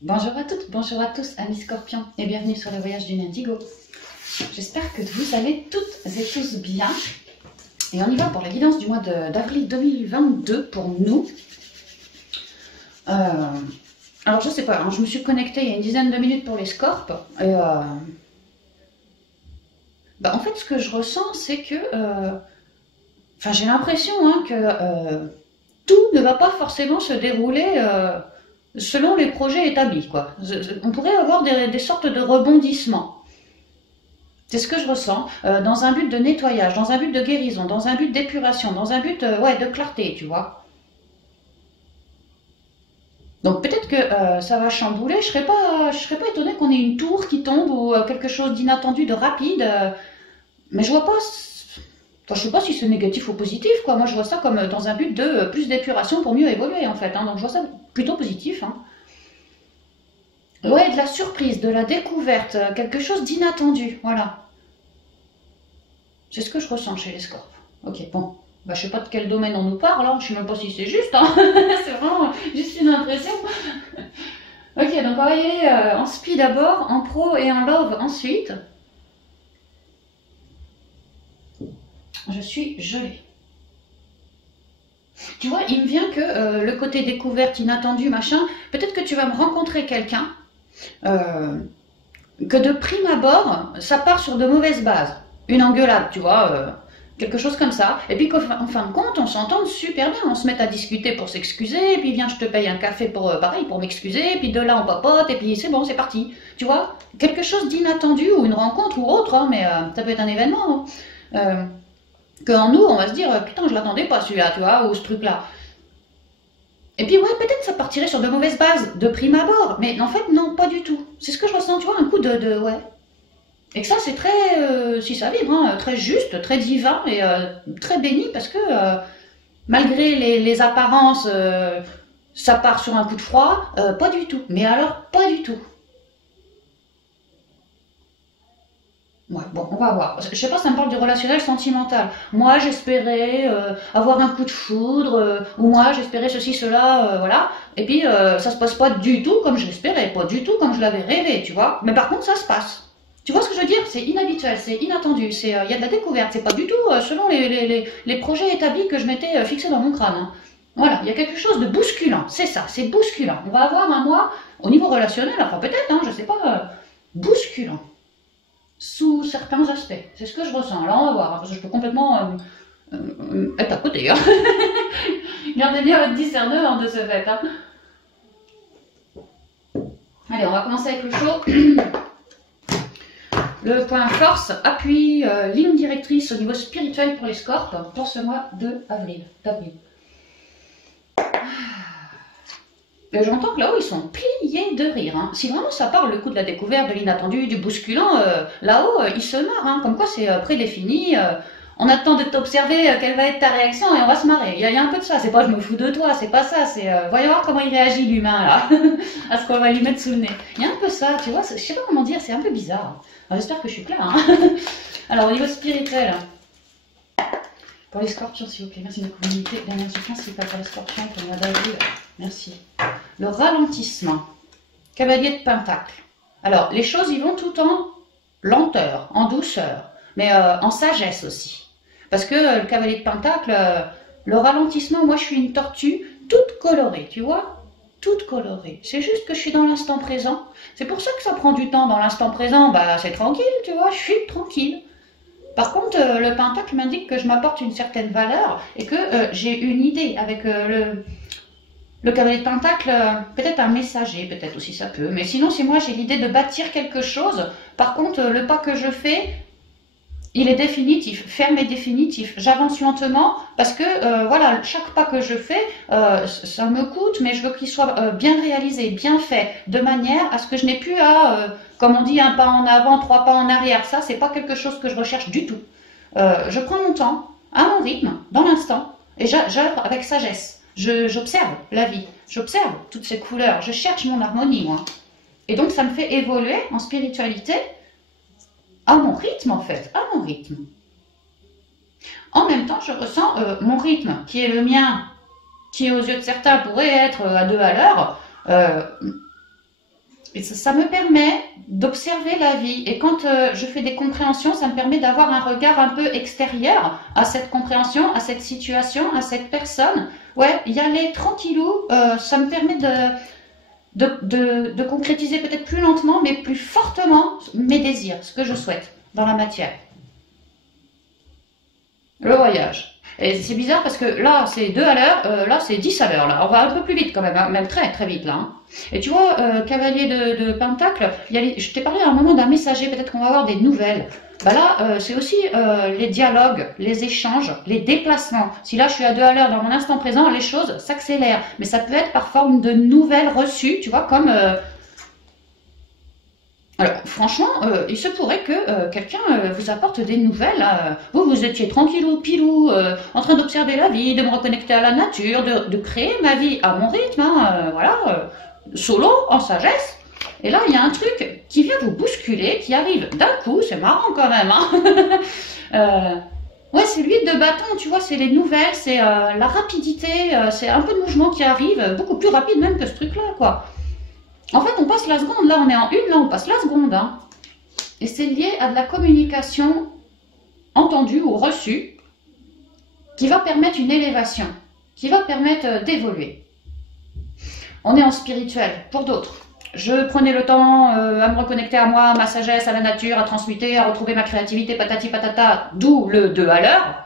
Bonjour à toutes, bonjour à tous, amis scorpions, et bienvenue sur le voyage d'une indigo. J'espère que vous allez toutes et tous bien. Et on y va pour la guidance du mois d'avril 2022 pour nous. Alors je sais pas, hein, je me suis connectée il y a une dizaine de minutes pour les scorpes. Et en fait, ce que je ressens, c'est que... j'ai l'impression hein, que tout ne va pas forcément se dérouler... selon les projets établis, quoi. On pourrait avoir des sortes de rebondissements. C'est ce que je ressens, dans un but de nettoyage, dans un but de guérison, dans un but d'épuration, dans un but de clarté, tu vois. Donc peut-être que ça va chambouler, je serais pas étonnée qu'on ait une tour qui tombe ou quelque chose d'inattendu, de rapide, mais je vois pas... Enfin, je sais pas si c'est négatif ou positif, quoi. Moi, je vois ça comme dans un but de plus d'épuration pour mieux évoluer, en fait. Hein. Donc, je vois ça plutôt positif. Hein. Ouais, de la surprise, de la découverte, quelque chose d'inattendu, voilà. C'est ce que je ressens chez les scorpes. Ok, bon. Bah, je sais pas de quel domaine on nous parle, hein. Je sais même pas si c'est juste. Hein. C'est vraiment juste une impression. Ok, donc on va y aller en spi d'abord, en pro et en love ensuite. Je suis gelée. Tu vois, il me vient que le côté découverte, inattendu, machin, peut-être que tu vas me rencontrer quelqu'un, que de prime abord, ça part sur de mauvaises bases. Une engueulade, tu vois, quelque chose comme ça. Et puis qu'en fin de compte, on s'entend super bien, on se met à discuter pour s'excuser, et puis viens, je te paye un café pour, pareil, pour m'excuser, et puis de là on papote, et puis c'est bon, c'est parti. Tu vois, quelque chose d'inattendu, ou une rencontre, ou autre, hein, mais ça peut être un événement. Hein. Qu'en nous, on va se dire, putain, je l'attendais pas celui-là, tu vois, ou ce truc-là. Et puis ouais, peut-être ça partirait sur de mauvaises bases, de prime abord, mais en fait, non, pas du tout. C'est ce que je ressens, tu vois, un coup ouais. Et que ça, c'est très, si ça vibre, hein, très juste, très divin et très béni, parce que malgré les apparences, ça part sur un coup de froid, pas du tout. Mais alors, pas du tout. Ouais, bon, on va voir. Je sais pas, ça me parle du relationnel sentimental. Moi, j'espérais avoir un coup de foudre, ou moi, j'espérais ceci, cela, voilà. Et puis, ça se passe pas du tout comme j'espérais, pas du tout comme je l'avais rêvé, tu vois. Mais par contre, ça se passe. Tu vois ce que je veux dire? C'est inhabituel, c'est inattendu, c'est il y a de la découverte. C'est pas du tout selon les projets établis que je m'étais fixé dans mon crâne. Hein. Voilà, il y a quelque chose de bousculant. C'est ça, c'est bousculant. On va avoir un mois au niveau relationnel, enfin peut-être, hein, je sais pas, bousculant sous certains aspects. C'est ce que je ressens. Alors on va voir, hein, parce que je peux complètement être à côté. Hein. Gardez bien votre discernement de ce fait. Hein. Allez, on va commencer avec le chaud. Le point force, appui, ligne directrice au niveau spirituel pour les scorpes pour ce mois d'avril. J'entends que là-haut, ils sont pliés de rire. Hein. Si vraiment ça parle le coup de la découverte, de l'inattendu, du bousculant, là-haut, ils se marrent. Hein. Comme quoi, c'est prédéfini. On attend de t'observer quelle va être ta réaction et on va se marrer. Il y a un peu de ça. C'est pas je me fous de toi, c'est pas ça. C'est voyons voir comment il réagit l'humain là, à ce qu'on va lui mettre sous le nez. Il y a un peu ça, tu vois. Je sais pas comment dire, c'est un peu bizarre. J'espère que je suis claire. Hein. Alors, au niveau spirituel, pour les scorpions, s'il vous plaît, merci de me communiquer l'énergie principale pour les scorpions pour le mois d'avril. Merci. Le ralentissement. Cavalier de Pentacle. Alors, les choses y vont tout en lenteur, en douceur, mais en sagesse aussi. Parce que le cavalier de Pentacle, le ralentissement, moi je suis une tortue toute colorée, tu vois, toute colorée. C'est juste que je suis dans l'instant présent. C'est pour ça que ça prend du temps dans l'instant présent. Bah, c'est tranquille, tu vois, je suis tranquille. Par contre, le pentacle m'indique que je m'apporte une certaine valeur et que j'ai une idée avec le cavalier de pentacle, peut-être un messager, peut-être aussi ça peut. Mais sinon, si moi j'ai l'idée de bâtir quelque chose, par contre, le pas que je fais, il est définitif, ferme et définitif. J'avance lentement parce que voilà, chaque pas que je fais, ça me coûte, mais je veux qu'il soit bien réalisé, bien fait, de manière à ce que je n'ai plus à, comme on dit, un pas en avant, trois pas en arrière. Ça, c'est pas quelque chose que je recherche du tout. Je prends mon temps, à mon rythme, dans l'instant, et j'œuvre avec sagesse. J'observe la vie, j'observe toutes ces couleurs, je cherche mon harmonie, moi. Et donc, ça me fait évoluer en spiritualité à mon rythme, en fait, à mon rythme. En même temps, je ressens mon rythme, qui est le mien, qui aux yeux de certains pourrait être à 2 à l'heure. Et ça me permet d'observer la vie. Et quand je fais des compréhensions, ça me permet d'avoir un regard un peu extérieur à cette compréhension, à cette situation, à cette personne. Ouais, y aller tranquillou, ça me permet de concrétiser peut-être plus lentement, mais plus fortement mes désirs, ce que je souhaite dans la matière. Le voyage. Et c'est bizarre parce que là, c'est 2 à l'heure, là, c'est 10 à l'heure. Là, on va un peu plus vite quand même, hein, même très très vite là. Hein. Et tu vois, cavalier de Pentacle, je t'ai parlé à un moment d'un messager, peut-être qu'on va avoir des nouvelles. Bah là, c'est aussi les dialogues, les échanges, les déplacements. Si là, je suis à 2 à l'heure dans mon instant présent, les choses s'accélèrent. Mais ça peut être par forme de nouvelles reçues, tu vois, comme... Alors, franchement, il se pourrait que quelqu'un vous apporte des nouvelles. Vous étiez tranquillou, pilou, en train d'observer la vie, de me reconnecter à la nature, de créer ma vie à mon rythme, hein, voilà, solo, en sagesse. Et là, il y a un truc qui vient vous bousculer, qui arrive d'un coup, c'est marrant quand même. Hein. Ouais, c'est l'huile de bâton, tu vois, c'est les nouvelles, c'est la rapidité, c'est un peu de mouvement qui arrive, beaucoup plus rapide même que ce truc-là, quoi. En fait, on passe la seconde. Là, on est en une, là, on passe la seconde. Hein. Et c'est lié à de la communication entendue ou reçue qui va permettre une élévation, qui va permettre d'évoluer. On est en spirituel pour d'autres. Je prenais le temps à me reconnecter à moi, à ma sagesse, à la nature, à transmuter, à retrouver ma créativité, patati patata, d'où le 2 à l'heure.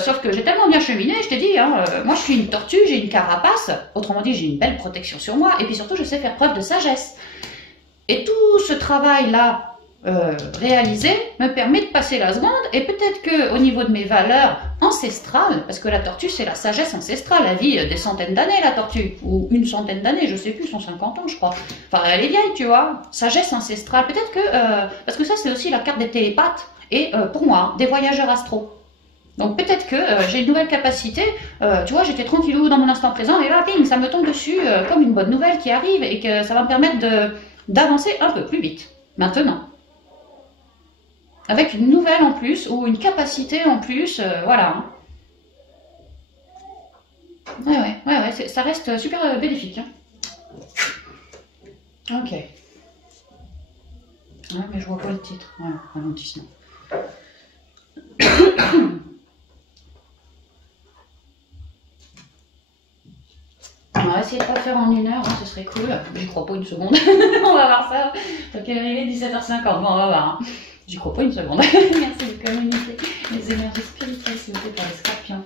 Sauf que j'ai tellement bien cheminé, je t'ai dit, hein, moi je suis une tortue, j'ai une carapace, autrement dit j'ai une belle protection sur moi, et puis surtout je sais faire preuve de sagesse. Et tout ce travail-là réalisé me permet de passer la seconde, et peut-être qu'au niveau de mes valeurs ancestrales, parce que la tortue c'est la sagesse ancestrale, elle vit des centaines d'années la tortue, ou une centaine d'années, je sais plus, 150 ans je crois. Enfin elle est vieille, tu vois, sagesse ancestrale, peut-être que, parce que ça c'est aussi la carte des télépathes, et pour moi, des voyageurs astraux. Donc peut-être que j'ai une nouvelle capacité, tu vois, j'étais tranquillou dans mon instant présent et là, ping, ça me tombe dessus comme une bonne nouvelle qui arrive et que ça va me permettre d'avancer un peu plus vite, maintenant. Avec une nouvelle en plus ou une capacité en plus, voilà. Ouais, ça reste super bénéfique. Hein. Ok. Ouais, mais je vois pas le titre. Ouais, ralentissement. On va essayer de pas le faire en 1 heure, hein, ce serait cool. J'y crois pas une seconde. On va voir ça. Donc il est 17h50. Bon, on va voir. Hein. J'y crois pas une seconde. Merci de communiquer les énergies spirituelles, s'il vous plaît, par les scorpions.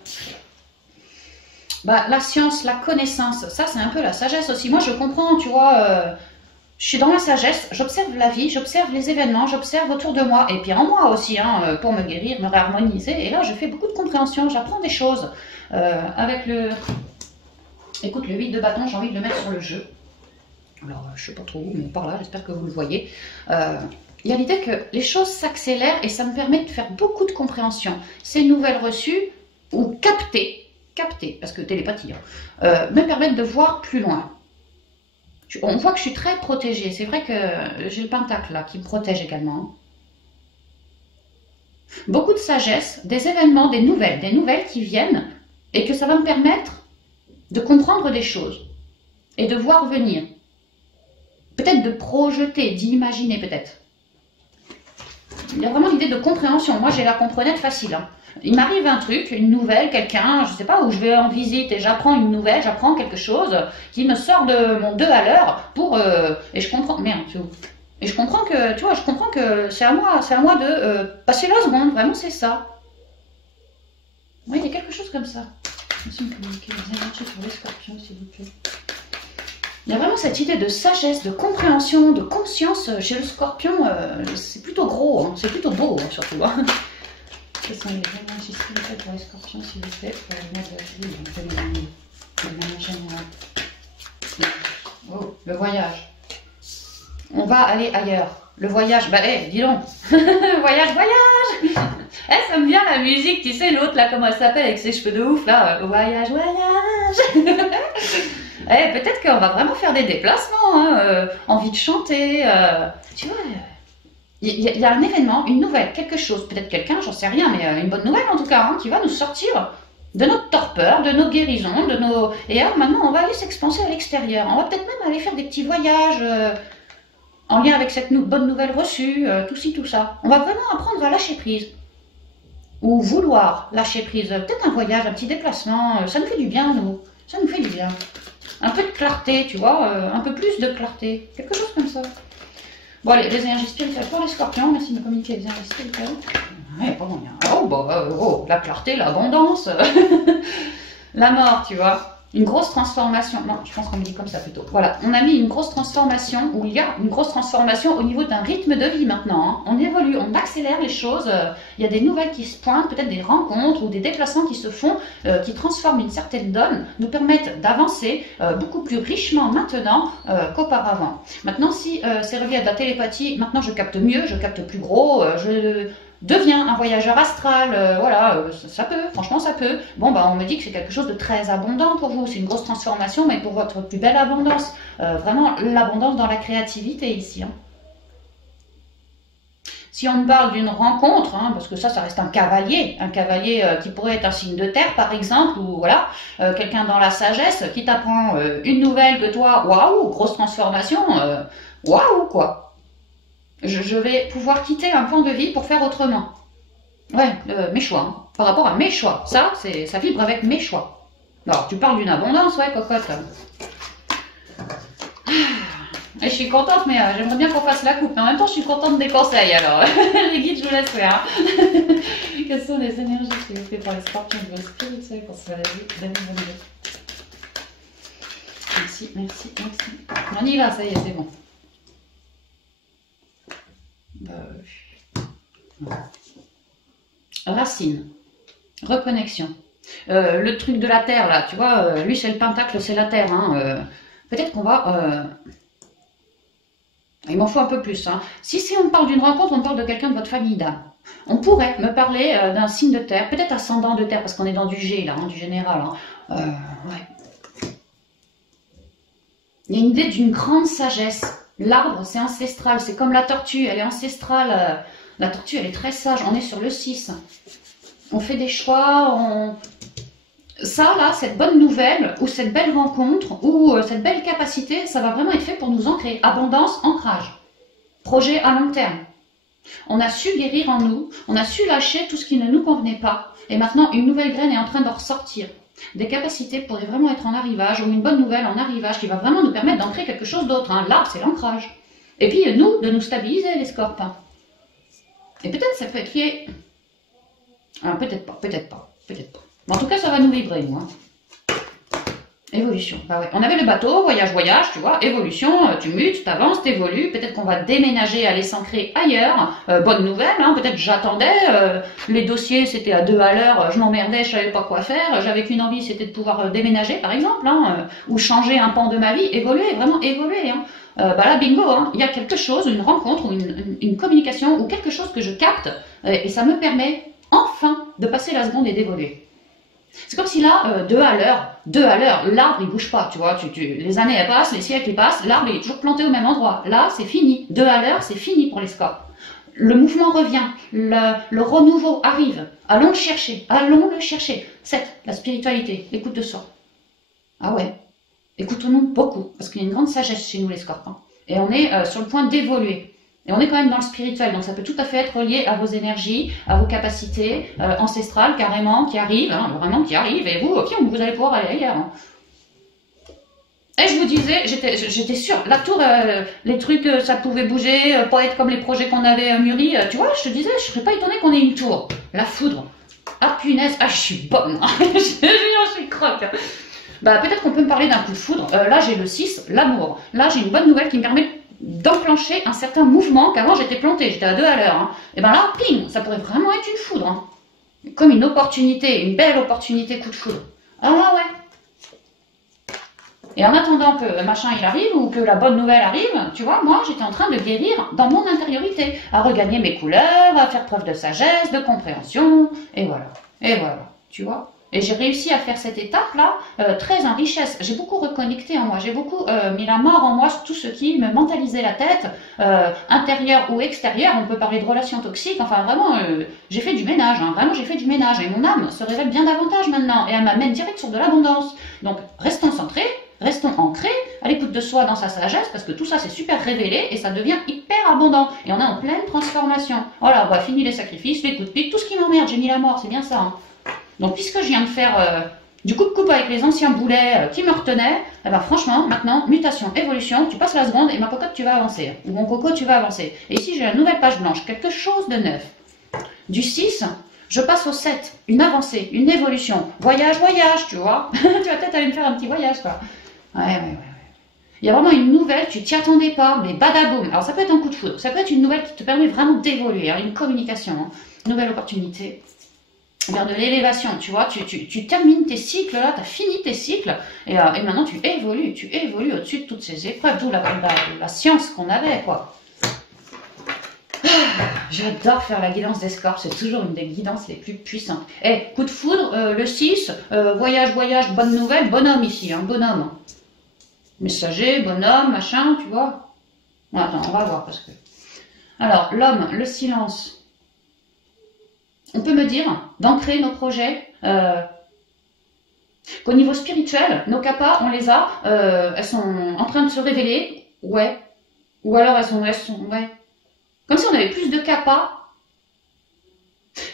Bah, la science, la connaissance, ça c'est un peu la sagesse aussi. Moi je comprends, tu vois, je suis dans la sagesse, j'observe la vie, j'observe les événements, j'observe autour de moi, et puis en moi aussi, hein, pour me guérir, me réharmoniser. Et là je fais beaucoup de compréhension, j'apprends des choses avec le... Écoute, le 8 de bâton, j'ai envie de le mettre sur le jeu. Alors, je sais pas trop où, mais par là, j'espère que vous le voyez. Il y a l'idée que les choses s'accélèrent et ça me permet de faire beaucoup de compréhension. Ces nouvelles reçues, ou captées, parce que télépathie, hein, me permettent de voir plus loin. On voit que je suis très protégée. C'est vrai que j'ai le pentacle là, qui me protège également. Beaucoup de sagesse, des événements, des nouvelles qui viennent et que ça va me permettre de comprendre des choses et de voir venir. Peut-être de projeter, d'imaginer peut-être. Il y a vraiment l'idée de compréhension. Moi, j'ai la comprenette facile. Hein. Il m'arrive un truc, une nouvelle, quelqu'un, je ne sais pas, où je vais en visite et j'apprends une nouvelle, j'apprends quelque chose qui me sort de mon 2 à l'heure pour... et je comprends... Merde, c'est où? Et je comprends que, tu vois, je comprends que c'est à moi de passer la seconde. Vraiment, c'est ça. Oui, il y a quelque chose comme ça. Merci de communiquer les énergies sur les scorpions, s'il vous plaît. Il y a vraiment cette idée de sagesse, de compréhension, de conscience chez le scorpion. C'est plutôt gros, hein. C'est plutôt beau, hein, surtout. Hein. Quelles sont les énergies spirituelles pour les scorpions, s'il vous plaît, pour le mois d'avril, de manière générale. Oh, le voyage. On va aller ailleurs. Le voyage, bah, dis donc. Voyage. Ça me vient la musique, tu sais, l'autre là, comment elle s'appelle, avec ses cheveux de ouf là. Voyage. Peut-être qu'on va vraiment faire des déplacements, hein, envie de chanter. Tu vois, il y a un événement, une nouvelle, quelque chose, peut-être quelqu'un, j'en sais rien, mais une bonne nouvelle en tout cas, hein, qui va nous sortir de notre torpeur, de nos guérisons, de nos... Et alors maintenant, on va aller s'expanser à l'extérieur. On va peut-être même aller faire des petits voyages... en lien avec cette bonne nouvelle reçue, tout ci, tout ça. On va vraiment apprendre à lâcher prise. Ou vouloir lâcher prise. Peut-être un voyage, un petit déplacement, ça nous fait du bien, nous. Ça nous fait du bien. Un peu de clarté, tu vois, un peu plus de clarté. Quelque chose comme ça. Bon, allez, les énergies spirituelles pour les scorpions. Merci de me communiquer les énergies spirituelles. Ouais, bon, oh, bah, oh, la clarté, l'abondance. La mort, tu vois. Une grosse transformation. Non, je pense qu'on me dit comme ça plutôt. Voilà, on a mis une grosse transformation, où il y a une grosse transformation au niveau d'un rythme de vie maintenant. Hein. On évolue, on accélère les choses. Il y a des nouvelles qui se pointent, peut-être des rencontres ou des déplacements qui se font, qui transforment une certaine donne, nous permettent d'avancer beaucoup plus richement maintenant qu'auparavant. Maintenant, si c'est relié à de la télépathie, maintenant je capte mieux, je capte plus gros, je deviens un voyageur astral, voilà, ça peut, franchement ça peut. Bon, bah on me dit que c'est quelque chose de très abondant pour vous, c'est une grosse transformation, mais pour votre plus belle abondance. Vraiment, l'abondance dans la créativité ici. Hein. Si on me parle d'une rencontre, hein, parce que ça reste un cavalier qui pourrait être un signe de terre par exemple, ou voilà, quelqu'un dans la sagesse qui t'apprend une nouvelle que toi, waouh, grosse transformation, waouh quoi. Je vais pouvoir quitter un point de vie pour faire autrement. Ouais, mes choix. Hein. Par rapport à mes choix. Ça vibre avec mes choix. Alors, tu parles d'une abondance, ouais, cocotte. Et je suis contente, mais j'aimerais bien qu'on fasse la coupe. Mais en même temps, je suis contente des conseils, alors. Les guides, je vous laisse faire. Hein. Quelles sont les énergies s'il vous plaît pour les scorpions de vos spirituels pour se la vie 2022. Merci, merci, merci. On y va, ça y est, c'est bon. Racine, reconnexion. Le truc de la terre là, tu vois, lui c'est le pentacle, c'est la terre. Hein, peut-être qu'on va. Il m'en faut un peu plus. Hein. Si on parle d'une rencontre, on parle de quelqu'un de votre famille d'âme. On pourrait me parler d'un signe de terre, peut-être ascendant de terre, parce qu'on est dans du G là, hein, du général. Hein. Ouais. Il y a une idée d'une grande sagesse. L'arbre, c'est ancestral, c'est comme la tortue, elle est ancestrale. La tortue, elle est très sage, on est sur le 6. On fait des choix, Ça, là, cette bonne nouvelle, ou cette belle rencontre, ou cette belle capacité, ça va vraiment être fait pour nous ancrer. Abondance, ancrage. Projet à long terme. On a su guérir en nous, on a su lâcher tout ce qui ne nous convenait pas. Et maintenant, une nouvelle graine est en train de ressortir. Des capacités pourraient vraiment être en arrivage, ou une bonne nouvelle en arrivage, qui va vraiment nous permettre d'ancrer quelque chose d'autre. Hein. Là, c'est l'ancrage. Et puis, nous, de nous stabiliser, les scorpions. Et peut-être ça peut être lié... Ah, peut-être pas, peut-être pas, peut-être pas. Mais en tout cas, ça va nous vibrer, nous. Hein. Évolution. Bah ouais. On avait le bateau, voyage, tu vois. Évolution, tu mutes, tu avances, tu évolues. Peut-être qu'on va déménager, aller s'ancrer ailleurs. Bonne nouvelle, hein. Peut-être j'attendais. Les dossiers, c'était à 2 à l'heure. Je m'emmerdais, je savais pas quoi faire. J'avais qu'une envie, c'était de pouvoir déménager, par exemple. Hein, ou changer un pan de ma vie. Évoluer, vraiment évoluer. Hein. Bah là, bingo, hein. Il y a quelque chose, une rencontre ou une communication ou quelque chose que je capte. Et ça me permet enfin de passer la seconde et d'évoluer. C'est comme si là, 2 à l'heure, l'arbre il bouge pas, tu vois, les années elles passent, les siècles ils passent, l'arbre il est toujours planté au même endroit. Là, c'est fini. 2 à l'heure, c'est fini pour les scorpions. Le mouvement revient, le renouveau arrive. Allons le chercher, allons le chercher. 7, la spiritualité, l'écoute de soi. Ah ouais, écoutons-nous beaucoup, parce qu'il y a une grande sagesse chez nous les scorpions. Et on est sur le point d'évoluer. Et on est quand même dans le spirituel, donc ça peut tout à fait être relié à vos énergies, à vos capacités ancestrales carrément, qui arrivent, hein, vraiment qui arrivent, et vous, ok, vous allez pouvoir aller ailleurs. Hein. Et je vous disais, j'étais sûre, la tour, les trucs, ça pouvait bouger, pas être comme les projets qu'on avait mûris, tu vois, je te disais, je serais pas étonnée qu'on ait une tour. La foudre. Ah punaise, ah je suis bonne, je suis croque. Bah peut-être qu'on peut me parler d'un coup de foudre, là j'ai le 6, l'amour. Là j'ai une bonne nouvelle qui me permet d'enclencher un certain mouvement qu'avant j'étais plantée, j'étais à 2 à l'heure. Hein. Et ben là, ping, ça pourrait vraiment être une foudre. Hein. Comme une opportunité, une belle opportunité coup de foudre. Ah ouais. Et en attendant que machin il arrive ou que la bonne nouvelle arrive, tu vois, moi j'étais en train de guérir dans mon intériorité, à regagner mes couleurs, à faire preuve de sagesse, de compréhension, et voilà. Et voilà, tu vois. Et j'ai réussi à faire cette étape-là très en richesse. J'ai beaucoup reconnecté en moi, j'ai beaucoup mis la mort en moi sur tout ce qui me mentalisait la tête, intérieur ou extérieur. On peut parler de relations toxiques, enfin vraiment, j'ai fait du ménage, hein, vraiment j'ai fait du ménage. Et mon âme se révèle bien davantage maintenant, et elle m'amène direct sur de l'abondance. Donc restons centrés, restons ancrés, à l'écoute de soi dans sa sagesse, parce que tout ça c'est super révélé et ça devient hyper abondant. Et on est en pleine transformation. Voilà, bah, fini les sacrifices, les coups de pique, tout ce qui m'emmerde, j'ai mis la mort, c'est bien ça. Hein. Donc puisque je viens de faire du coupe-coupe avec les anciens boulets qui me retenaient, eh ben, franchement, maintenant, mutation, évolution, tu passes la seconde et ma cocotte, tu vas avancer. Ou mon coco, tu vas avancer. Et ici, j'ai la nouvelle page blanche, quelque chose de neuf. Du 6, je passe au 7, une avancée, une évolution. Voyage, voyage, tu vois. Tu vas peut-être aller me faire un petit voyage, quoi. Ouais. Il y a vraiment une nouvelle, tu t'y attendais pas, mais badaboum. Alors ça peut être un coup de foudre, ça peut être une nouvelle qui te permet vraiment d'évoluer, hein, une communication, hein, une nouvelle opportunité. Vers de l'élévation, tu vois, tu termines tes cycles, là, tu as fini tes cycles, et maintenant tu évolues au-dessus de toutes ces épreuves, d'où la science qu'on avait, quoi. J'adore faire la guidance des scorpes, c'est toujours une des guidances les plus puissantes. Eh, coup de foudre, le 6, voyage, bonne nouvelle, bonhomme ici, hein, bonhomme. Messager, bonhomme, machin, tu vois. Bon, attends, on va voir, parce que... Alors, l'homme, le silence... On peut me dire, d'ancrer nos projets, qu'au niveau spirituel, nos kappas, on les a, elles sont en train de se révéler, ouais. Ou alors elles sont ouais. Comme si on avait plus de kappas.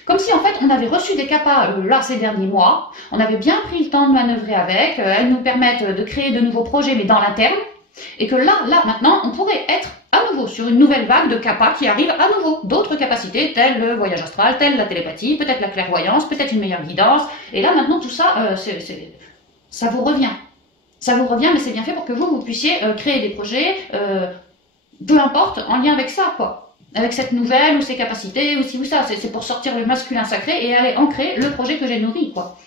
Comme si en fait on avait reçu des kappas là ces derniers mois, on avait bien pris le temps de manœuvrer avec, elles nous permettent de créer de nouveaux projets mais dans l'interne, et que là maintenant on pourrait être à nouveau sur une nouvelle vague de kappas qui arrive à nouveau, d'autres capacités telles le voyage astral, telles la télépathie, peut-être la clairvoyance, peut-être une meilleure guidance, et là maintenant tout ça, ça vous revient. Ça vous revient mais c'est bien fait pour que vous puissiez créer des projets, peu importe, en lien avec ça quoi. Avec cette nouvelle, ou ces capacités, ou ci ou ça. C'est pour sortir le masculin sacré et aller ancrer le projet que j'ai nourri, quoi.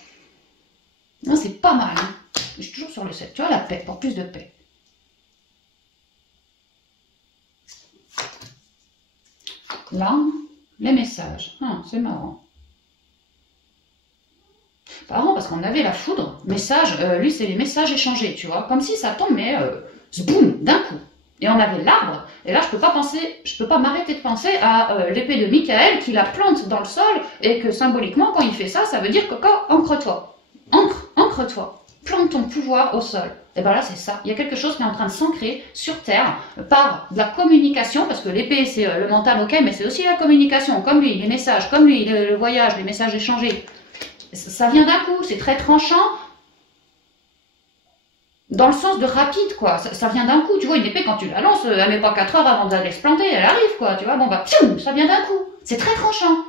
Non, c'est pas mal, hein. Je suis toujours sur le 7. Tu vois, la paix, pour plus de paix. Là, les messages. Ah, c'est marrant. Marrant, parce qu'on avait la foudre. Message, lui, c'est les messages échangés, tu vois. Comme si ça tombait, boum, d'un coup. Et on avait l'arbre, et là je peux pas m'arrêter de penser à l'épée de Michael qui la plante dans le sol, et que symboliquement quand il fait ça, ça veut dire Coco, ancre-toi, ancre-toi, plante ton pouvoir au sol. Et bien là c'est ça, il y a quelque chose qui est en train de s'ancrer sur terre par de la communication, parce que l'épée c'est le mental ok, mais c'est aussi la communication, comme lui, les messages, comme lui, le voyage, les messages échangés. Ça vient d'un coup, c'est très tranchant. Dans le sens de rapide, quoi. Ça vient d'un coup. Tu vois, une épée, quand tu la lances, elle met pas 4 heures avant d'aller se planter. Elle arrive, quoi. Tu vois, bon, bah, pfiou, ça vient d'un coup. C'est très tranchant.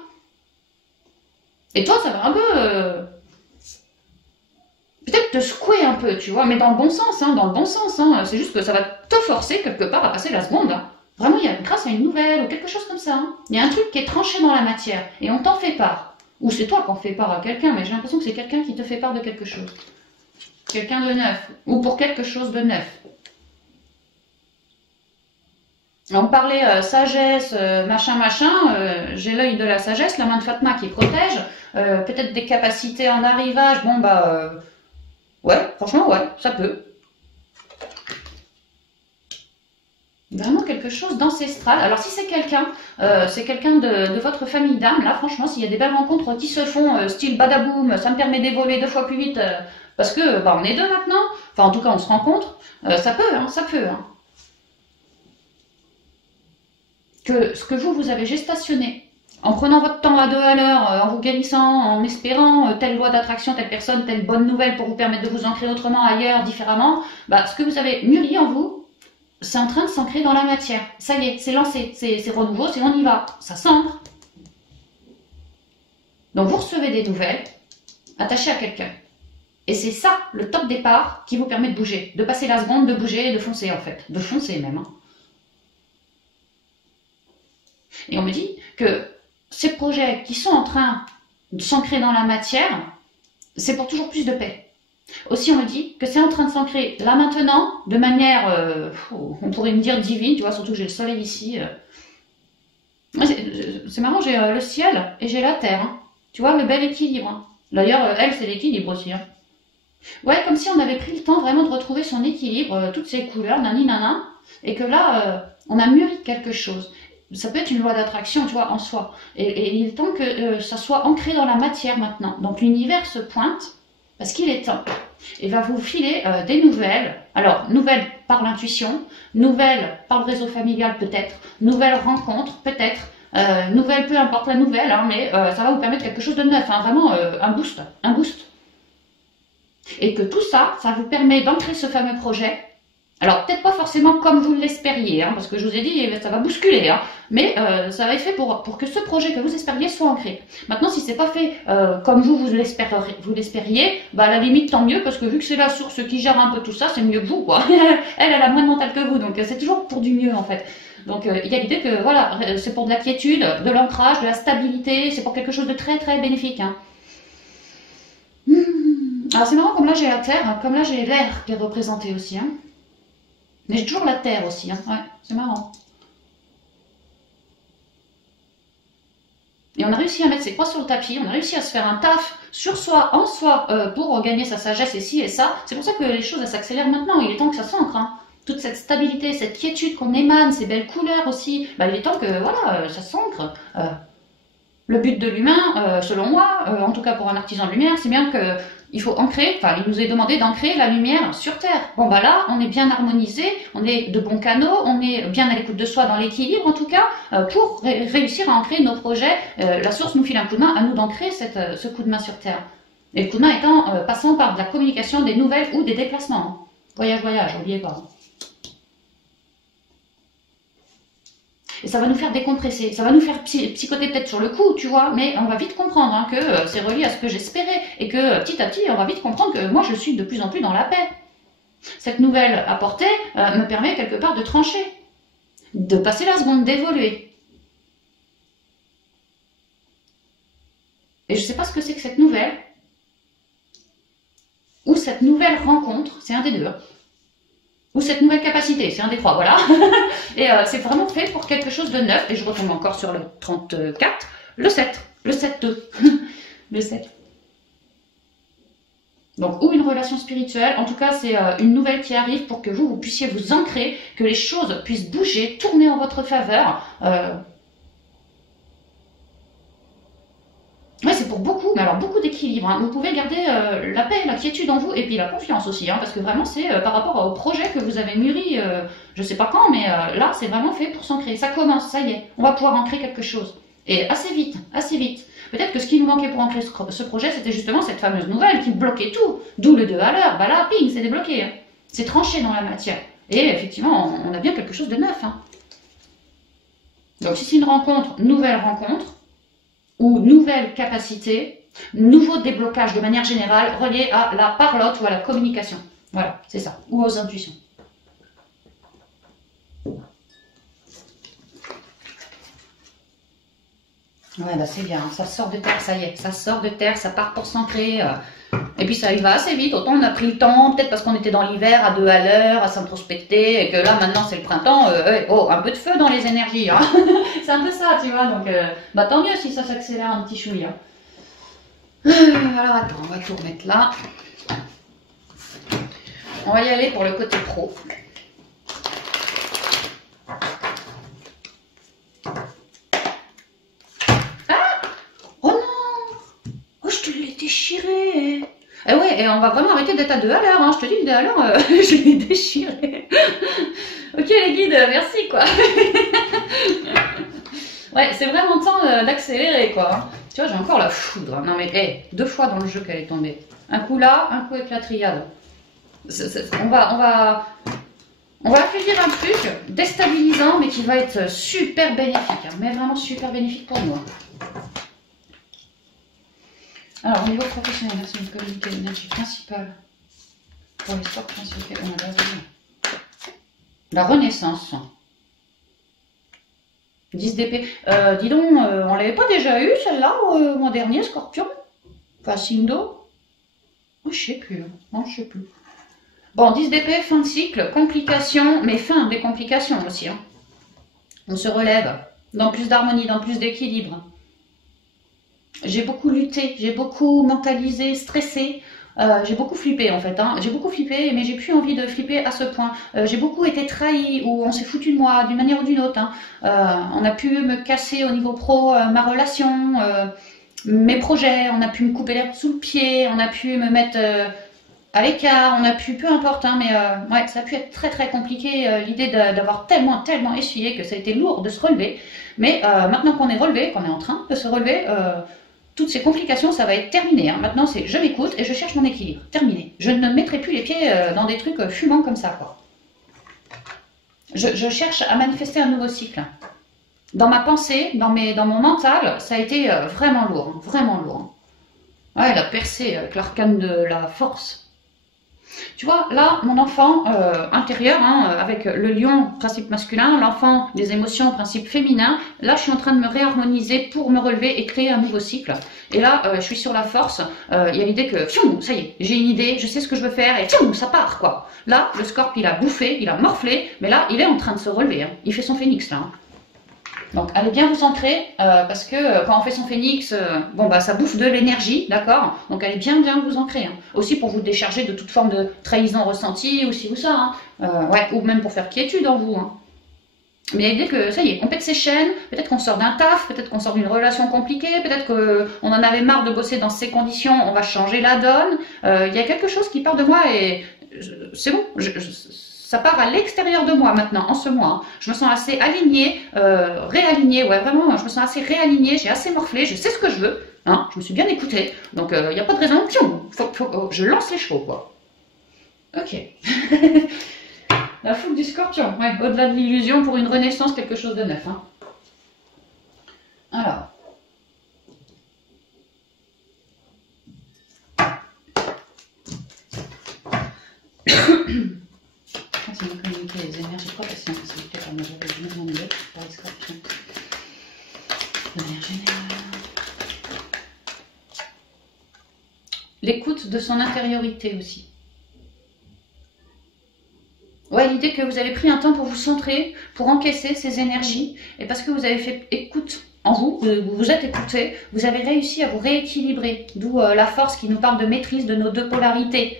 Et toi, ça va un peu... peut-être te secouer un peu, tu vois, mais dans le bon sens, hein, dans le bon sens. Hein. C'est juste que ça va te forcer, quelque part, à passer la seconde. Hein. Vraiment, il y a grâce à une nouvelle ou quelque chose comme ça. Hein. Il y a un truc qui est tranché dans la matière. Et on t'en fait part. Ou c'est toi qui en fais part à quelqu'un, mais j'ai l'impression que c'est quelqu'un qui te fait part de quelque chose. Quelqu'un de neuf, ou pour quelque chose de neuf. On parlait sagesse, machin, j'ai l'œil de la sagesse, la main de Fatma qui protège, peut-être des capacités en arrivage, bon bah, ouais, franchement, ouais, ça peut. Vraiment quelque chose d'ancestral. Alors si c'est quelqu'un de votre famille d'âme, là franchement, s'il y a des belles rencontres qui se font, style badaboum, ça me permet d'évoluer 2 fois plus vite, parce que bah, on est 2 maintenant, enfin en tout cas on se rencontre, ça peut, hein, ça peut. Hein. Que ce que vous avez gestationné, en prenant votre temps à 2 à l'heure, en vous guérissant, en espérant telle loi d'attraction, telle personne, telle bonne nouvelle pour vous permettre de vous ancrer autrement, ailleurs, différemment, bah, ce que vous avez mûri en vous, c'est en train de s'ancrer dans la matière. Ça y est, c'est lancé, c'est renouveau, c'est on y va, ça s'ancre. Donc vous recevez des nouvelles attachées à quelqu'un. Et c'est ça, le top départ, qui vous permet de bouger, de passer la seconde, de bouger, de foncer en fait, de foncer même. Hein. Et on me dit que ces projets qui sont en train de s'ancrer dans la matière, c'est pour toujours plus de paix. Aussi, on me dit que c'est en train de s'ancrer là maintenant, de manière, on pourrait me dire divine, tu vois, surtout que j'ai le soleil ici. C'est marrant, j'ai le ciel et j'ai la terre. Hein. Tu vois, le bel équilibre. Hein. D'ailleurs, elle, c'est l'équilibre aussi. Hein. Ouais, comme si on avait pris le temps vraiment de retrouver son équilibre, toutes ces couleurs, nani nana, et que là, on a mûri quelque chose. Ça peut être une loi d'attraction, tu vois, en soi. Et il est temps que ça soit ancré dans la matière maintenant. Donc l'univers se pointe, parce qu'il est temps. et va vous filer des nouvelles. Alors, nouvelles par l'intuition, nouvelles par le réseau familial peut-être, nouvelles rencontres peut-être, nouvelles, peu importe la nouvelle, hein, mais ça va vous permettre quelque chose de neuf, hein, vraiment un boost, un boost. Et que tout ça, ça vous permet d'ancrer ce fameux projet. Alors, peut-être pas forcément comme vous l'espériez, hein, parce que je vous ai dit, ça va bousculer, hein, mais ça va être fait pour que ce projet que vous espériez soit ancré. Maintenant, si c'est pas fait comme vous l'espériez, bah à la limite, tant mieux, parce que vu que c'est la source qui gère un peu tout ça, c'est mieux que vous, quoi. Elle a moins de mental que vous, donc c'est toujours pour du mieux, en fait. Donc, il y a l'idée que, voilà, c'est pour de la quiétude, de l'ancrage, de la stabilité, c'est pour quelque chose de très, très bénéfique, hein. Alors, c'est marrant, comme là, j'ai la terre, hein, comme là, j'ai l'air qui est représenté aussi, hein. Mais j'ai toujours la terre aussi, hein. Ouais, c'est marrant. Et on a réussi à mettre ses croix sur le tapis, on a réussi à se faire un taf sur soi, en soi, pour gagner sa sagesse et ci et ça. C'est pour ça que les choses s'accélèrent maintenant, il est temps que ça s'ancre, hein. Toute cette stabilité, cette quiétude qu'on émane, ces belles couleurs aussi, bah, il est temps que voilà, ça s'ancre. Le but de l'humain, selon moi, en tout cas pour un artisan de lumière, c'est bien que il faut ancrer, enfin, il nous est demandé d'ancrer la lumière sur Terre. Bon, bah là, on est bien harmonisé, on est de bons canaux, on est bien à l'écoute de soi, dans l'équilibre en tout cas, pour réussir à ancrer nos projets. La source nous file un coup de main, à nous d'ancrer ce coup de main sur Terre. Et le coup de main étant passant par de la communication, des nouvelles ou des déplacements. Hein. Voyage, voyage, n'oubliez pas. Et ça va nous faire décompresser, ça va nous faire psychoter peut-être sur le coup, tu vois, mais on va vite comprendre hein, que c'est relié à ce que j'espérais et que petit à petit, on va vite comprendre que moi, je suis de plus en plus dans la paix. Cette nouvelle apportée me permet quelque part de trancher, de passer la seconde, d'évoluer. Et je ne sais pas ce que c'est que cette nouvelle, ou cette nouvelle rencontre, c'est un des deux, hein. Ou cette nouvelle capacité, c'est un des trois, voilà. Et c'est vraiment fait pour quelque chose de neuf. Et je retombe encore sur le 34, le 7, le 7-2, le 7. Donc, ou une relation spirituelle, en tout cas, c'est une nouvelle qui arrive pour que vous puissiez vous ancrer, que les choses puissent bouger, tourner en votre faveur. Ouais, c'est pour beaucoup, mais alors beaucoup d'équilibre. Hein. Vous pouvez garder la paix, la quiétude en vous et puis la confiance aussi, hein, parce que vraiment c'est par rapport au projet que vous avez mûri, je sais pas quand, mais là c'est vraiment fait pour s'ancrer. Ça commence, ça y est, on va pouvoir ancrer quelque chose. Et assez vite, assez vite. Peut-être que ce qui nous manquait pour ancrer ce projet, c'était justement cette fameuse nouvelle qui bloquait tout, d'où le 2 à l'heure. Bah là, ping, c'est débloqué. Hein. C'est tranché dans la matière. Et effectivement, on a bien quelque chose de neuf. Hein. Donc si c'est une rencontre, nouvelle rencontre, ou nouvelle capacité, nouveau déblocage de manière générale relié à la parlotte ou à la communication. Voilà, c'est ça. Ou aux intuitions. Ouais, bah c'est bien. Ça sort de terre, ça y est. Ça sort de terre, ça part pour s'ancrer. Et puis ça y va assez vite. Autant on a pris le temps, peut-être parce qu'on était dans l'hiver à 2 à l'heure, à s'introspecter, et que là maintenant c'est le printemps. Oh, un peu de feu dans les énergies. Hein. C'est un peu ça, tu vois. Donc, bah tant mieux si ça s'accélère un petit chouïa. Alors attends, on va tout remettre là. On va y aller pour le côté pro. Déchiré. Et ouais, et on va vraiment arrêter d'être à 2 à l'heure. Hein. Je te dis, 2 à l'heure, je l'ai déchiré. Ok les guides, merci quoi. Ouais, c'est vraiment temps d'accélérer quoi. Tu vois, j'ai encore la foudre. Non mais, hey, 2 fois dans le jeu qu'elle est tombée. Un coup là, un coup avec la triade. On va affaiblir un truc déstabilisant, mais qui va être super bénéfique. Hein. Mais vraiment super bénéfique pour nous. Alors, au niveau professionnel, merci de communiquer l'énergie principale pour les sorts principaux. On a la renaissance. 10 d'épée. Dis donc, on l'avait pas déjà eu celle-là au mois dernier, Scorpion? Enfin, signe d'eau? Oh, je sais plus. Non, je sais plus. Bon, 10 d'épée, fin de cycle, complications, mais fin des complications aussi. Hein. On se relève dans plus d'harmonie, dans plus d'équilibre. J'ai beaucoup lutté, j'ai beaucoup mentalisé, stressé, j'ai beaucoup flippé en fait. Hein. J'ai beaucoup flippé, mais j'ai plus envie de flipper à ce point. J'ai beaucoup été trahi, ou on s'est foutu de moi d'une manière ou d'une autre. Hein. On a pu me casser au niveau pro ma relation, mes projets, on a pu me couper l'herbe sous le pied, on a pu me mettre à l'écart, on a pu, peu importe, hein, mais ouais, ça a pu être très très compliqué, l'idée d'avoir tellement essuyé que ça a été lourd de se relever. Mais maintenant qu'on est relevé, qu'on est en train de se relever, toutes ces complications, ça va être terminé. Hein. Maintenant, c'est je m'écoute et je cherche mon équilibre. Terminé. Je ne mettrai plus les pieds dans des trucs fumants comme ça, quoi. Je cherche à manifester un nouveau cycle. Dans ma pensée, dans mon mental, ça a été vraiment lourd, hein, vraiment lourd. Ouais, elle a percé avec l'arcane de la force. Tu vois, là, mon enfant intérieur, hein, avec le lion, principe masculin, l'enfant des émotions, principe féminin, là, je suis en train de me réharmoniser pour me relever et créer un nouveau cycle. Et là, je suis sur la force, il y a l'idée que, fiou, ça y est, j'ai une idée, je sais ce que je veux faire, et fiou, ça part, quoi. Là, le scorp, il a bouffé, il a morflé, mais là, il est en train de se relever, hein. Il fait son phénix, là. Hein. Donc allez bien vous ancrer parce que quand on fait son phénix, bon bah ça bouffe de l'énergie, d'accord. Donc allez bien vous ancrer. Hein. Aussi pour vous décharger de toute forme de trahison ressentie ou ci ou ça. Hein. Ouais, ou même pour faire quiétude en vous. Hein. Mais l'idée que ça y est, on pète ses chaînes, peut-être qu'on sort d'un taf, peut-être qu'on sort d'une relation compliquée, peut-être qu'on en avait marre de bosser dans ces conditions, on va changer la donne. Il y a quelque chose qui part de moi et c'est bon. Ça part à l'extérieur de moi maintenant, en ce mois. Hein. Je me sens assez alignée, réalignée, ouais vraiment, je me sens assez réalignée, j'ai assez morflé, je sais ce que je veux, hein, je me suis bien écoutée, donc il n'y a pas de raison, je lance les chevaux, quoi. Ok. La fougue du scorpion, ouais, au-delà de l'illusion pour une renaissance, quelque chose de neuf. Hein. Alors. C'est de communiquer les énergies professionnelles facilitées par nos j'avais par les scorpions. De manière générale. L'écoute de son intériorité aussi. Ouais, l'idée que vous avez pris un temps pour vous centrer, pour encaisser ces énergies, et parce que vous avez fait écoute en vous, vous vous êtes écouté, vous avez réussi à vous rééquilibrer, d'où la force qui nous parle de maîtrise de nos deux polarités.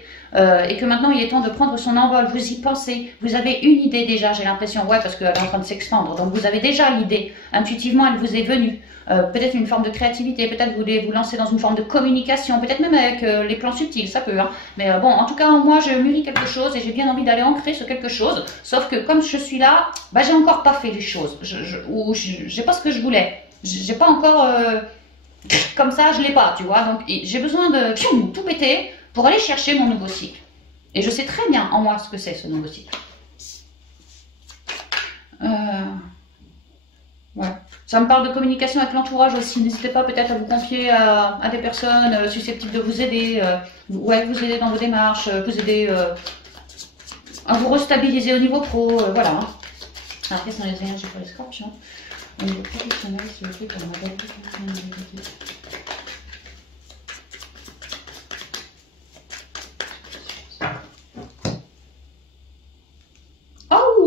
Et que maintenant il est temps de prendre son envol, vous y pensez, vous avez une idée déjà, j'ai l'impression, ouais, parce qu'elle est en train de s'expandre, donc vous avez déjà l'idée, intuitivement elle vous est venue, peut-être une forme de créativité, peut-être vous voulez vous lancer dans une forme de communication, peut-être même avec les plans subtils, ça peut, hein. Mais bon, en tout cas, moi je mûris quelque chose et j'ai bien envie d'aller ancrer ce quelque chose, sauf que comme je suis là, bah, j'ai encore pas fait les choses, ou j'ai pas ce que je voulais, j'ai pas encore, comme ça je l'ai pas, tu vois, donc j'ai besoin de tout péter, pour aller chercher mon nouveau cycle. Et je sais très bien en moi ce que c'est ce nouveau cycle. Ouais. Ça me parle de communication avec l'entourage aussi. N'hésitez pas peut-être à vous confier à des personnes susceptibles de vous aider, ouais, vous aider dans vos démarches, vous aider à vous restabiliser au niveau pro, voilà. Hein. Après, c'est dans les énergies pour les scorpions. Au niveau professionnel, s'il vous plaît, pour ma belle.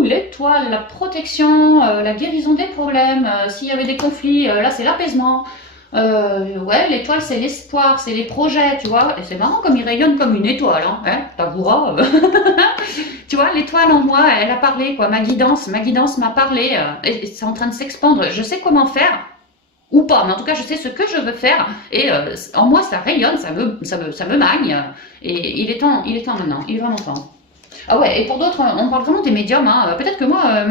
L'étoile, la protection, la guérison des problèmes, s'il y avait des conflits, là c'est l'apaisement. Ouais, l'étoile c'est l'espoir, c'est les projets, tu vois. Et c'est marrant comme il rayonne comme une étoile, hein, t'avoueras. Tu vois, l'étoile en moi, elle a parlé, quoi. Ma guidance m'a parlé, et c'est en train de s'expandre. Je sais comment faire, ou pas, mais en tout cas je sais ce que je veux faire, et en moi ça rayonne, ça me magne, et il est temps maintenant, il est vraiment temps. Ah ouais, et pour d'autres, on parle vraiment des médiums. Hein. Peut-être que moi,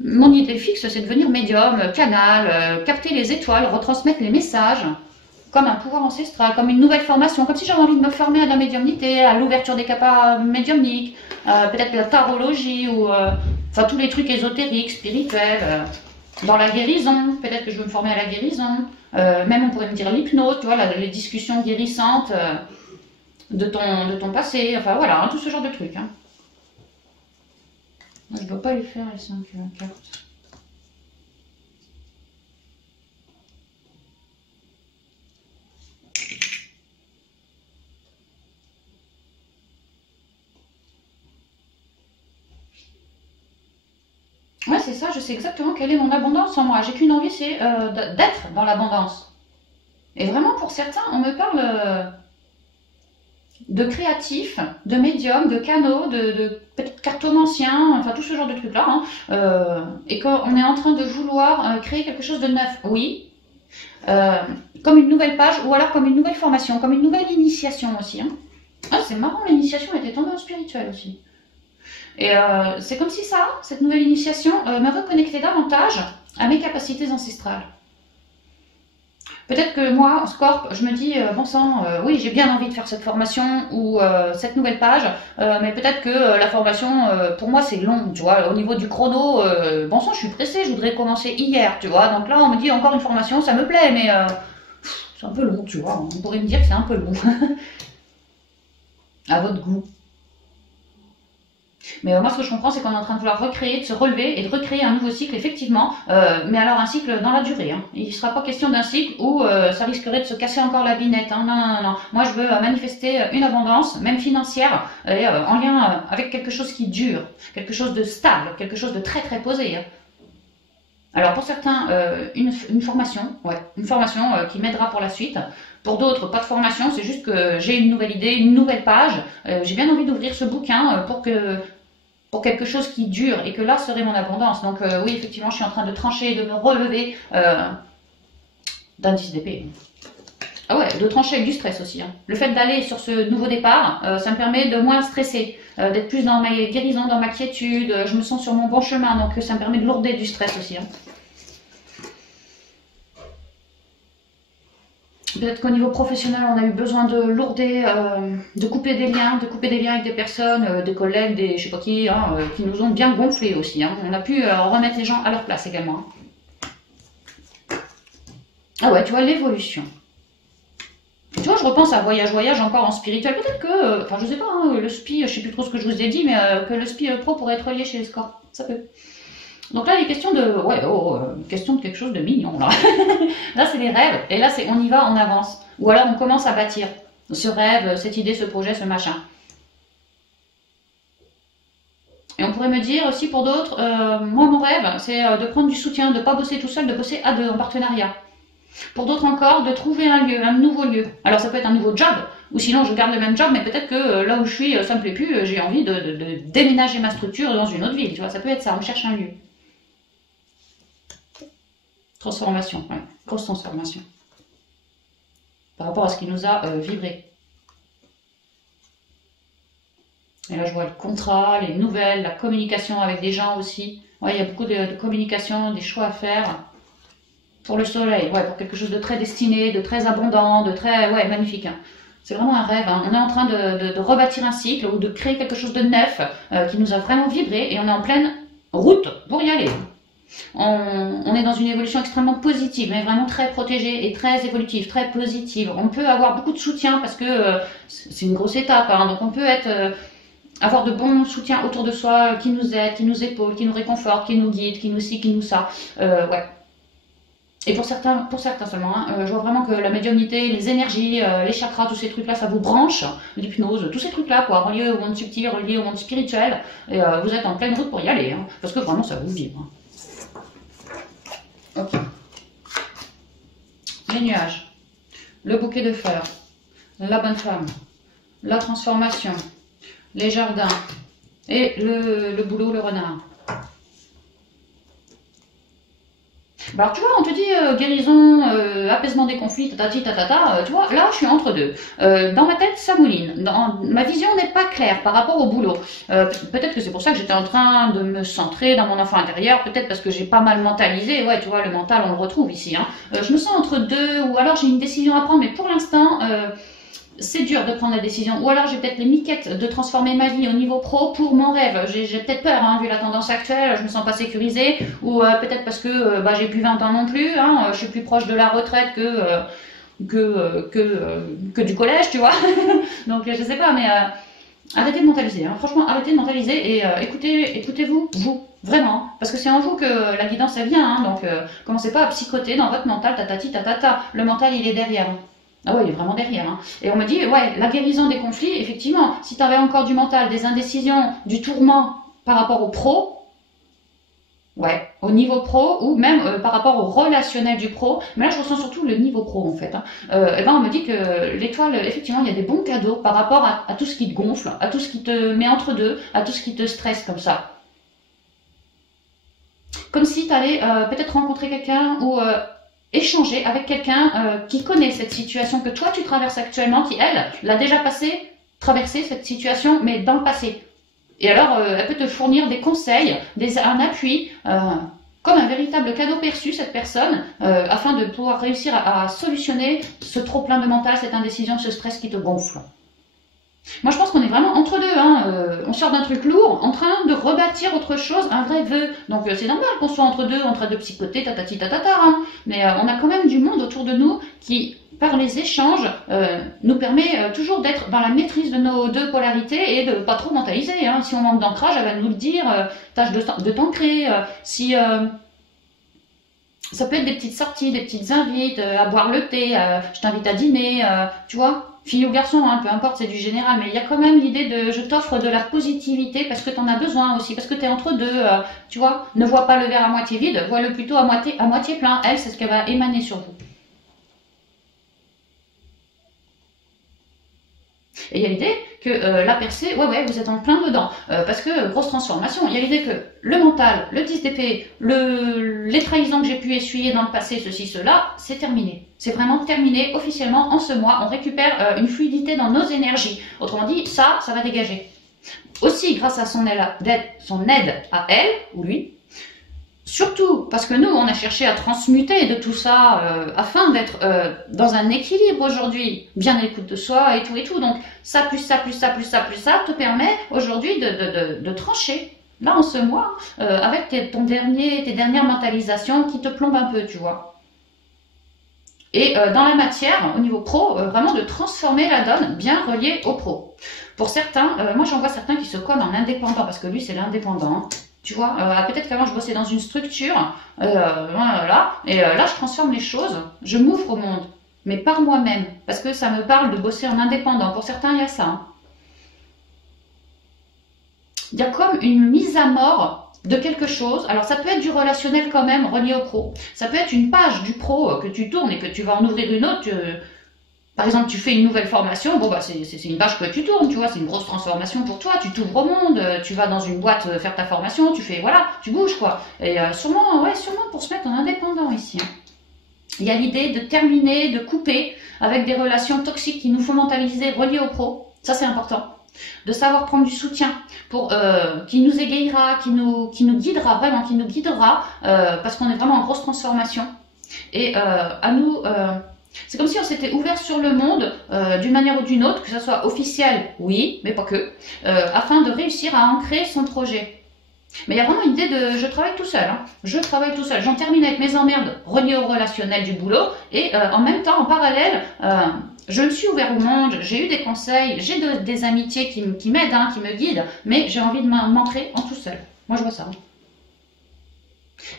mon idée fixe, c'est devenir médium, canal, capter les étoiles, retransmettre les messages, comme un pouvoir ancestral, comme une nouvelle formation, comme si j'avais envie de me former à la médiumnité, à l'ouverture des capas médiumniques, peut-être la tarologie, ou enfin tous les trucs ésotériques, spirituels, dans la guérison, peut-être que je veux me former à la guérison, même on pourrait me dire l'hypnose, tu vois, les discussions guérissantes. De ton passé, enfin voilà, hein, tout ce genre de trucs. Hein. Moi, je ne dois pas les faire les 5 cartes. Ouais, c'est ça, je sais exactement quelle est mon abondance en moi. J'ai qu'une envie, c'est d'être dans l'abondance. Et vraiment, pour certains, on me parle... de créatifs, de médiums, de canaux, de peut-être cartomanciens, enfin tout ce genre de trucs là, hein, et qu'on est en train de vouloir créer quelque chose de neuf, oui, comme une nouvelle page, ou alors comme une nouvelle formation, comme une nouvelle initiation aussi, hein. Ah, c'est marrant, l'initiation était tombée en spirituel aussi. Et c'est comme si ça, cette nouvelle initiation, me reconnectait davantage à mes capacités ancestrales. Peut-être que moi, en Scorp, je me dis, bon sang, oui, j'ai bien envie de faire cette formation ou cette nouvelle page, mais peut-être que la formation, pour moi, c'est long, tu vois. Au niveau du chrono, bon sang, je suis pressée, je voudrais commencer hier, tu vois. Donc là, on me dit encore une formation, ça me plaît, mais c'est un peu long, tu vois. On pourrait me dire que c'est un peu long. À votre goût. Mais moi, ce que je comprends, c'est qu'on est en train de vouloir recréer, de se relever et de recréer un nouveau cycle, effectivement. Mais alors un cycle dans la durée. Hein. Il ne sera pas question d'un cycle où ça risquerait de se casser encore la binette. Hein. Non, non, non, non. Moi, je veux manifester une abondance, même financière, et, en lien avec quelque chose qui dure, quelque chose de stable, quelque chose de très très posé. Hein. Alors pour certains, une formation, ouais, une formation qui m'aidera pour la suite. Pour d'autres, pas de formation, c'est juste que j'ai une nouvelle idée, une nouvelle page. J'ai bien envie d'ouvrir ce bouquin pour quelque chose qui dure et que là serait mon abondance. Donc oui, effectivement, je suis en train de trancher, de me relever d'un 10 d'épée. Ah ouais, de trancher avec du stress aussi. Hein. Le fait d'aller sur ce nouveau départ, ça me permet de moins stresser, d'être plus dans ma guérison, dans ma quiétude. Je me sens sur mon bon chemin, donc ça me permet de lourder du stress aussi. Hein. Peut-être qu'au niveau professionnel, on a eu besoin de lourder, de couper des liens avec des personnes, des collègues, des je sais pas qui, hein, qui nous ont bien gonflés aussi. Hein. On a pu remettre les gens à leur place également. Hein. Ah ouais, tu vois, l'évolution. Tu vois, je repense à voyage encore en spirituel. Peut-être que, enfin je sais pas, hein, le SPI, je sais plus trop ce que je vous ai dit, mais que le SPI Pro pourrait être relié chez les scores. Ça peut. Donc là, il est question de, ouais, question de quelque chose de mignon, là. Là, c'est les rêves, et là, c'est on y va, on avance. Ou alors, on commence à bâtir ce rêve, cette idée, ce projet, ce machin. Et on pourrait me dire aussi pour d'autres, moi, mon rêve, c'est de prendre du soutien, de ne pas bosser tout seul, de bosser à deux, en partenariat. Pour d'autres encore, de trouver un lieu, un nouveau lieu. Alors, ça peut être un nouveau job, ou sinon, je garde le même job, mais peut-être que là où je suis, ça me plaît plus, j'ai envie de déménager ma structure dans une autre ville, tu vois, ça peut être ça, on cherche un lieu. Transformation, ouais. Grosse transformation. Par rapport à ce qui nous a vibré. Et là, je vois le contrat, les nouvelles, la communication avec des gens aussi. Ouais, il y a beaucoup de communication, des choix à faire. Pour le soleil, ouais, pour quelque chose de très destiné, de très abondant, de très, ouais, magnifique. Hein. C'est vraiment un rêve. Hein. On est en train de rebâtir un cycle ou de créer quelque chose de neuf qui nous a vraiment vibré et on est en pleine route pour y aller. On est dans une évolution extrêmement positive, mais vraiment très protégée et très évolutive, très positive. On peut avoir beaucoup de soutien parce que c'est une grosse étape. Hein, donc on peut avoir de bons soutiens autour de soi qui nous aident, qui nous épaulent, qui nous réconfortent, qui nous guident, qui nous ci, qui nous ça. Ouais. Et pour certains seulement, hein, je vois vraiment que la médiumnité, les énergies, les chakras, tous ces trucs-là, ça vous branche, l'hypnose, tous ces trucs-là, quoi, reliés au monde subtil, reliés au monde spirituel, et vous êtes en pleine route pour y aller, hein, parce que vraiment ça vous vibre. Hein. Ok. Les nuages, le bouquet de fleurs, la bonne femme, la transformation, les jardins et le boulot, le renard. Bah alors tu vois, on te dit guérison, apaisement des conflits, tatati tatata, tu vois, là je suis entre deux. Dans ma tête, ça mouline. Ma vision n'est pas claire par rapport au boulot. Peut-être que c'est pour ça que j'étais en train de me centrer dans mon enfant intérieur, peut-être parce que j'ai pas mal mentalisé, ouais, tu vois, le mental, on le retrouve ici. Hein. Je me sens entre deux, ou alors j'ai une décision à prendre, mais pour l'instant... c'est dur de prendre la décision. Ou alors j'ai peut-être les miquettes de transformer ma vie au niveau pro pour mon rêve. J'ai peut-être peur, hein, vu la tendance actuelle, je me sens pas sécurisée. Ou peut-être parce que j'ai plus 20 ans non plus, hein, je suis plus proche de la retraite que du collège, tu vois. Donc je sais pas, mais arrêtez de mentaliser. Hein. Franchement, arrêtez de mentaliser et écoutez-vous, vous. Vraiment, parce que c'est en vous que la guidance elle vient, hein, donc commencez pas à psychoter dans votre mental, tatati tatata. Le mental il est derrière. Ah ouais, il est vraiment derrière. Hein. Et on me dit, ouais, la guérison des conflits, effectivement, si tu avais encore du mental, des indécisions, du tourment par rapport au pro, ouais, au niveau pro, ou même par rapport au relationnel du pro, mais là je ressens surtout le niveau pro en fait. Hein. Et ben on me dit que l'étoile, effectivement, il y a des bons cadeaux par rapport à tout ce qui te gonfle, à tout ce qui te met entre deux, à tout ce qui te stresse comme ça. Comme si tu allais peut-être rencontrer quelqu'un ou... échanger avec quelqu'un qui connaît cette situation que toi tu traverses actuellement, qui elle l'a déjà passé traversé cette situation, mais dans le passé. Et alors, elle peut te fournir des conseils, un appui, comme un véritable cadeau perçu, cette personne, afin de pouvoir réussir à solutionner ce trop-plein de mental, cette indécision, ce stress qui te gonfle. Moi, je pense qu'on est vraiment entre deux. Hein. On sort d'un truc lourd, en train de rebâtir autre chose, un vrai vœu. Donc, c'est normal qu'on soit entre deux, en train de psychoter, tatati tatata. Hein. Mais on a quand même du monde autour de nous qui, par les échanges, nous permet toujours d'être dans la maîtrise de nos deux polarités et de pas trop mentaliser. Hein. Si on manque d'ancrage, elle va nous le dire. Tâche de t'ancrer. Si... ça peut être des petites sorties, des petites invites, à boire le thé, je t'invite à dîner, tu vois. Fille ou garçon, hein, peu importe, c'est du général, mais il y a quand même l'idée de je t'offre de la positivité parce que tu en as besoin aussi, parce que tu es entre deux, tu vois. Ne vois pas le verre à moitié vide, vois-le plutôt à moitié plein. Elle, c'est ce qu'elle va émaner sur vous. Et il y a l'idée que la percée, ouais, vous êtes en plein dedans. Parce que, grosse transformation, il y a l'idée que le mental, le 10 d'épée, les trahisons que j'ai pu essuyer dans le passé, ceci, cela, c'est terminé. C'est vraiment terminé officiellement en ce mois. On récupère une fluidité dans nos énergies. Autrement dit, ça va dégager. Aussi, grâce à son aide à elle, ou lui, surtout parce que nous, on a cherché à transmuter de tout ça afin d'être dans un équilibre aujourd'hui, bien à l'écoute de soi et tout. Donc ça, plus ça, plus ça, plus ça, plus ça, te permet aujourd'hui de trancher, là en ce mois, avec tes dernières mentalisations qui te plombent un peu, tu vois. Et dans la matière, au niveau pro, vraiment de transformer la donne bien reliée au pro. Pour certains, moi j'en vois certains qui se collent en indépendant, parce que lui c'est l'indépendant. Tu vois, peut-être qu'avant je bossais dans une structure, voilà, et là je transforme les choses, je m'ouvre au monde, mais par moi-même, parce que ça me parle de bosser en indépendant. Pour certains, il y a ça. Hein. Il y a comme une mise à mort de quelque chose. Alors ça peut être du relationnel quand même, relié au pro. Ça peut être une page du pro que tu tournes et que tu vas en ouvrir une autre. Par exemple, tu fais une nouvelle formation, bon bah c'est une page que tu tournes, tu vois, c'est une grosse transformation pour toi, tu t'ouvres au monde, tu vas dans une boîte faire ta formation, tu fais, voilà, tu bouges quoi. Et sûrement pour se mettre en indépendant ici. Hein. Il y a l'idée de terminer, de couper avec des relations toxiques qui nous font mentaliser, reliées au pro, ça c'est important. De savoir prendre du soutien pour qui nous égayera, qui nous guidera, vraiment, qui nous guidera, parce qu'on est vraiment en grosse transformation. Et à nous... c'est comme si on s'était ouvert sur le monde d'une manière ou d'une autre, que ce soit officiel, oui, mais pas que, afin de réussir à ancrer son projet. Mais il y a vraiment une idée de je travaille tout seul, hein. Je travaille tout seul, j'en termine avec mes emmerdes reliées au relationnel du boulot, et en même temps, en parallèle, je me suis ouvert au monde, j'ai eu des conseils, j'ai des amitiés qui m'aident, hein, qui me guident, mais j'ai envie de m'ancrer en tout seul. Moi je vois ça. Hein.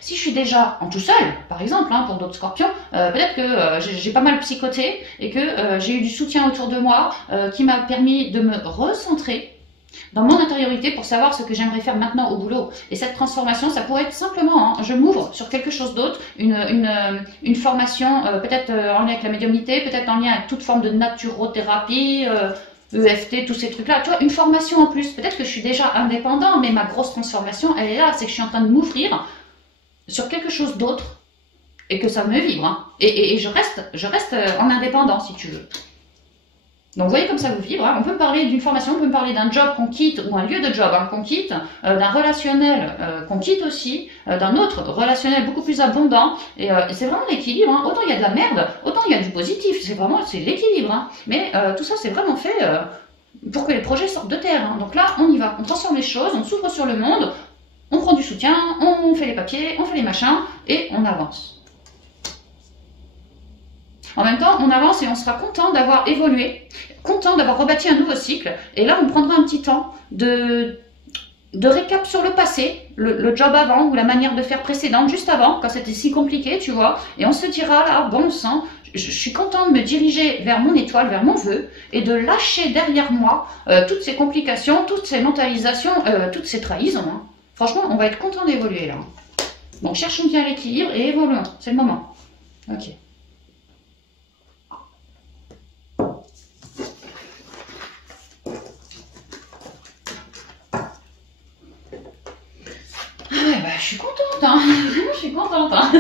Si je suis déjà en tout seul, par exemple, hein, pour d'autres scorpions, peut-être que j'ai pas mal psychoté et que j'ai eu du soutien autour de moi qui m'a permis de me recentrer dans mon intériorité pour savoir ce que j'aimerais faire maintenant au boulot. Et cette transformation, ça pourrait être simplement, hein, je m'ouvre sur quelque chose d'autre, une formation peut-être en lien avec la médiumnité, peut-être en lien avec toute forme de naturothérapie, EFT, tous ces trucs-là. Tu vois, une formation en plus. Peut-être que je suis déjà indépendant, mais ma grosse transformation, elle est là. C'est que je suis en train de m'ouvrir sur quelque chose d'autre et que ça me vibre. Hein. Et je reste en indépendant, si tu veux. Donc vous voyez comme ça vous vibre. Hein. On peut parler d'une formation, on peut parler d'un job qu'on quitte ou un lieu de job hein, qu'on quitte, d'un relationnel qu'on quitte aussi, d'un autre relationnel beaucoup plus abondant. Et c'est vraiment l'équilibre. Hein. Autant il y a de la merde, autant il y a du positif. C'est l'équilibre. Hein. Mais tout ça c'est vraiment fait pour que les projets sortent de terre. Hein. Donc là on y va, on transforme les choses, on s'ouvre sur le monde. On prend du soutien, on fait les papiers, on fait les machins, et on avance. En même temps, on avance et on sera content d'avoir évolué, content d'avoir rebâti un nouveau cycle. Et là, on prendra un petit temps de récap sur le passé, le job avant ou la manière de faire précédente, juste avant, quand c'était si compliqué, tu vois. Et on se dira, là, bon sang, je suis content de me diriger vers mon étoile, vers mon vœu, et de lâcher derrière moi toutes ces complications, toutes ces mentalisations, toutes ces trahisons. Hein. Franchement, on va être content d'évoluer là. Donc, cherchons bien l'équilibre et évoluons. C'est le moment. Ok. Ah, bah, je suis contente. Hein. Je suis contente. Hein.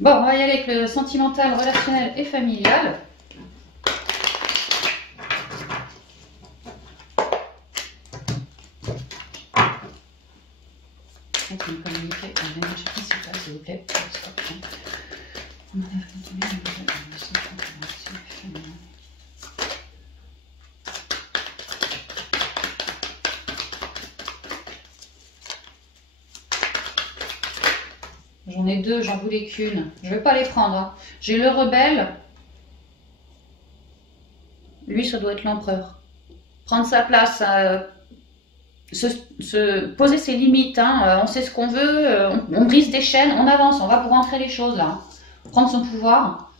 Bon, on va y aller avec le sentimental, relationnel et familial. communiquer à l'énergie principale, s'il vous plaît, pour le scorpion. On enlève le contenu de féminin. J'en ai deux, j'en voulais qu'une. Je vais pas les prendre. Hein. J'ai le rebelle. Lui, ça doit être l'empereur. Prendre sa place, poser ses limites. Hein. On sait ce qu'on veut, on brise des chaînes, on avance, on va pour rentrer les choses là. Prendre son pouvoir.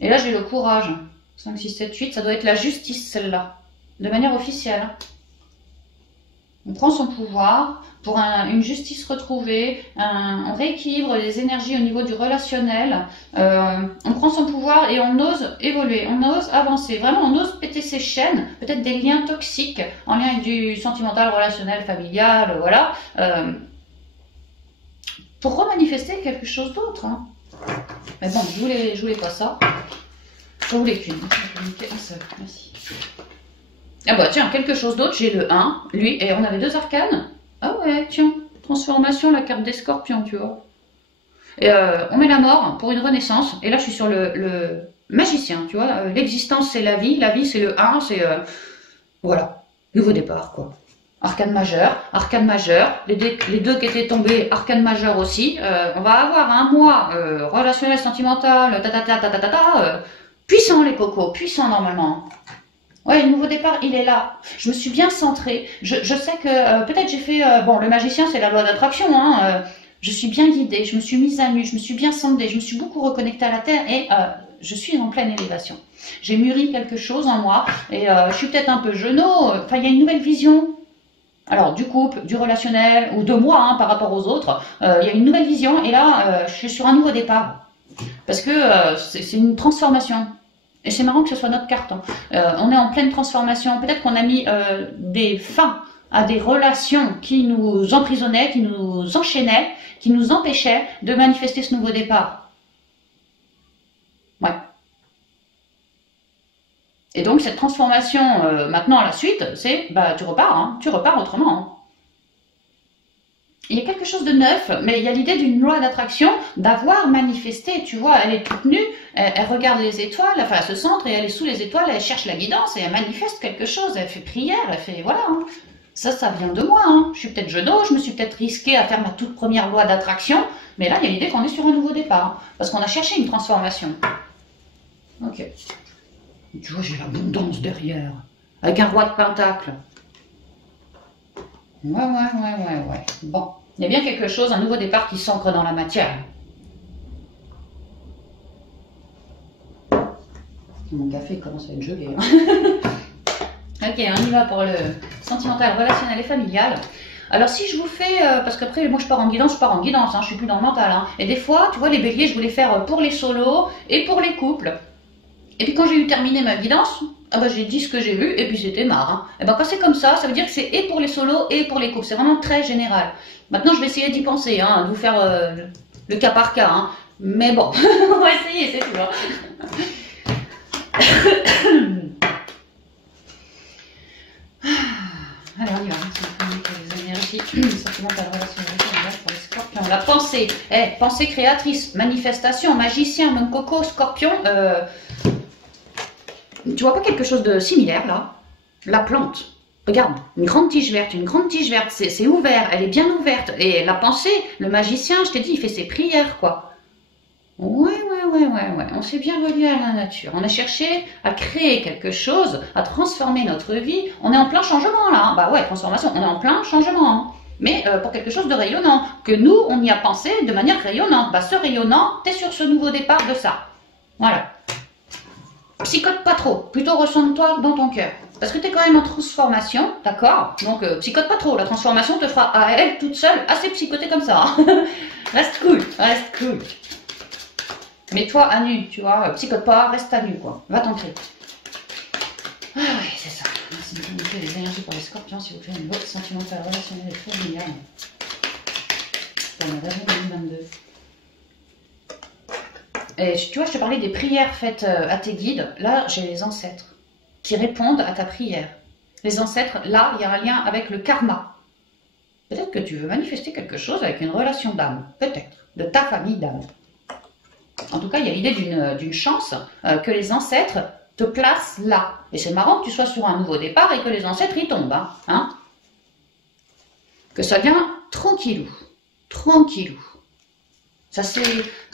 Et là, j'ai le courage. 5, 6, 7, 8, ça doit être la justice celle-là. De manière officielle. On prend son pouvoir pour une justice retrouvée, on rééquilibre les énergies au niveau du relationnel, on prend son pouvoir et on ose évoluer, on ose avancer, vraiment on ose péter ses chaînes, peut-être des liens toxiques en lien avec du sentimental, relationnel, familial, voilà, pour remanifester quelque chose d'autre. Hein. Mais bon, je voulais pas ça, je voulais qu'une, un seul, merci. Ah bah tiens, quelque chose d'autre, j'ai le 1, lui, et on avait 2 arcanes. Ah ouais, tiens, transformation, la carte des scorpions, tu vois. Et on met la mort pour une renaissance, et là je suis sur le magicien, tu vois. L'existence c'est la vie c'est le 1, c'est... voilà, nouveau départ, quoi. Arcane majeur, les deux qui étaient tombés, arcane majeur aussi. On va avoir un mois relationnel, sentimental, puissant les cocos, puissant normalement. Ouais, le nouveau départ, il est là. Je me suis bien centrée. Je sais que peut-être j'ai fait... bon, le magicien, c'est la loi d'attraction. Hein, je suis bien guidée, je me suis mise à nu, je me suis bien sondée, je me suis beaucoup reconnectée à la Terre et je suis en pleine élévation. J'ai mûri quelque chose en moi et je suis peut-être un peu genou. Enfin, il y a une nouvelle vision. Alors, du couple, du relationnel ou de moi hein, par rapport aux autres. Il y a une nouvelle vision et là, je suis sur un nouveau départ. Parce que c'est une transformation. Et c'est marrant que ce soit notre carte. Hein. On est en pleine transformation. Peut-être qu'on a mis des fins à des relations qui nous emprisonnaient, qui nous enchaînaient, qui nous empêchaient de manifester ce nouveau départ. Ouais. Et donc cette transformation, maintenant à la suite, c'est bah tu repars autrement. Hein. Il y a quelque chose de neuf, mais il y a l'idée d'une loi d'attraction, d'avoir manifesté, tu vois, elle est toute nue, elle regarde les étoiles, enfin elle se centre et elle est sous les étoiles, elle cherche la guidance et elle manifeste quelque chose, elle fait prière, elle fait, voilà, hein. Ça vient de moi, hein. Je suis peut-être genou, je me suis peut-être risquée à faire ma toute première loi d'attraction, mais là il y a l'idée qu'on est sur un nouveau départ, parce qu'on a cherché une transformation. Ok. Tu vois, j'ai l'abondance derrière, avec un roi de pentacle. Ouais. Bon. Il y a bien quelque chose, un nouveau départ qui s'ancre dans la matière. Mon café commence à être gelé. Hein. Ok, on y va pour le sentimental, relationnel et familial. Alors si je vous fais, parce qu'après moi je pars en guidance, hein, je suis plus dans le mental. Hein. Et des fois, tu vois, les béliers, je voulais faire pour les solos et pour les couples. Et puis quand j'ai eu terminé ma guidance, ah bah, j'ai dit ce que j'ai vu et puis c'était marre. Hein. Et ben quand c'est comme ça veut dire que c'est et pour les solos et pour les couples. C'est vraiment très général. Maintenant, je vais essayer d'y penser, hein, de vous faire le cas par cas. Hein. Mais bon, on va essayer, c'est tout. Hein. Alors, on y va. Les énergies sentimentales, relationnelles, pour les scorpions. La pensée, pensée créatrice, manifestation, magicien, même coco, scorpion. Tu vois pas quelque chose de similaire là? La plante. Regarde, une grande tige verte, c'est ouvert, elle est bien ouverte. Et la pensée, le magicien, je t'ai dit, il fait ses prières, quoi. Ouais, on s'est bien relié à la nature. On a cherché à créer quelque chose, à transformer notre vie. On est en plein changement, là. Hein. Bah ouais, transformation, on est en plein changement. Hein. Mais pour quelque chose de rayonnant, que nous, on y a pensé de manière rayonnante. Bah ce rayonnant, t'es sur ce nouveau départ de ça. Voilà. Psychote pas trop, plutôt ressens-toi dans ton cœur. Parce que tu es quand même en transformation, d'accord? Donc psychote pas trop, la transformation te fera à elle toute seule assez psychotée comme ça. Hein. Reste cool. Mets-toi à nu, tu vois, psychote pas, reste à nu quoi, va t'ancrer. Ah ouais, c'est ça. Merci de vous faire des énergies pour les scorpions, s'il vous plaît, une boîte sentimentale, relationnelle et familiale. Pour l'année 2022. Et tu vois, je te parlais des prières faites à tes guides. Là, j'ai les ancêtres qui répondent à ta prière. Les ancêtres, là, il y a un lien avec le karma. Peut-être que tu veux manifester quelque chose avec une relation d'âme, peut-être, de ta famille d'âme. En tout cas, il y a l'idée d'une chance que les ancêtres te placent là. Et c'est marrant que tu sois sur un nouveau départ et que les ancêtres y tombent. Hein. Que ça vient tranquillou. Tranquillou. Ça c'est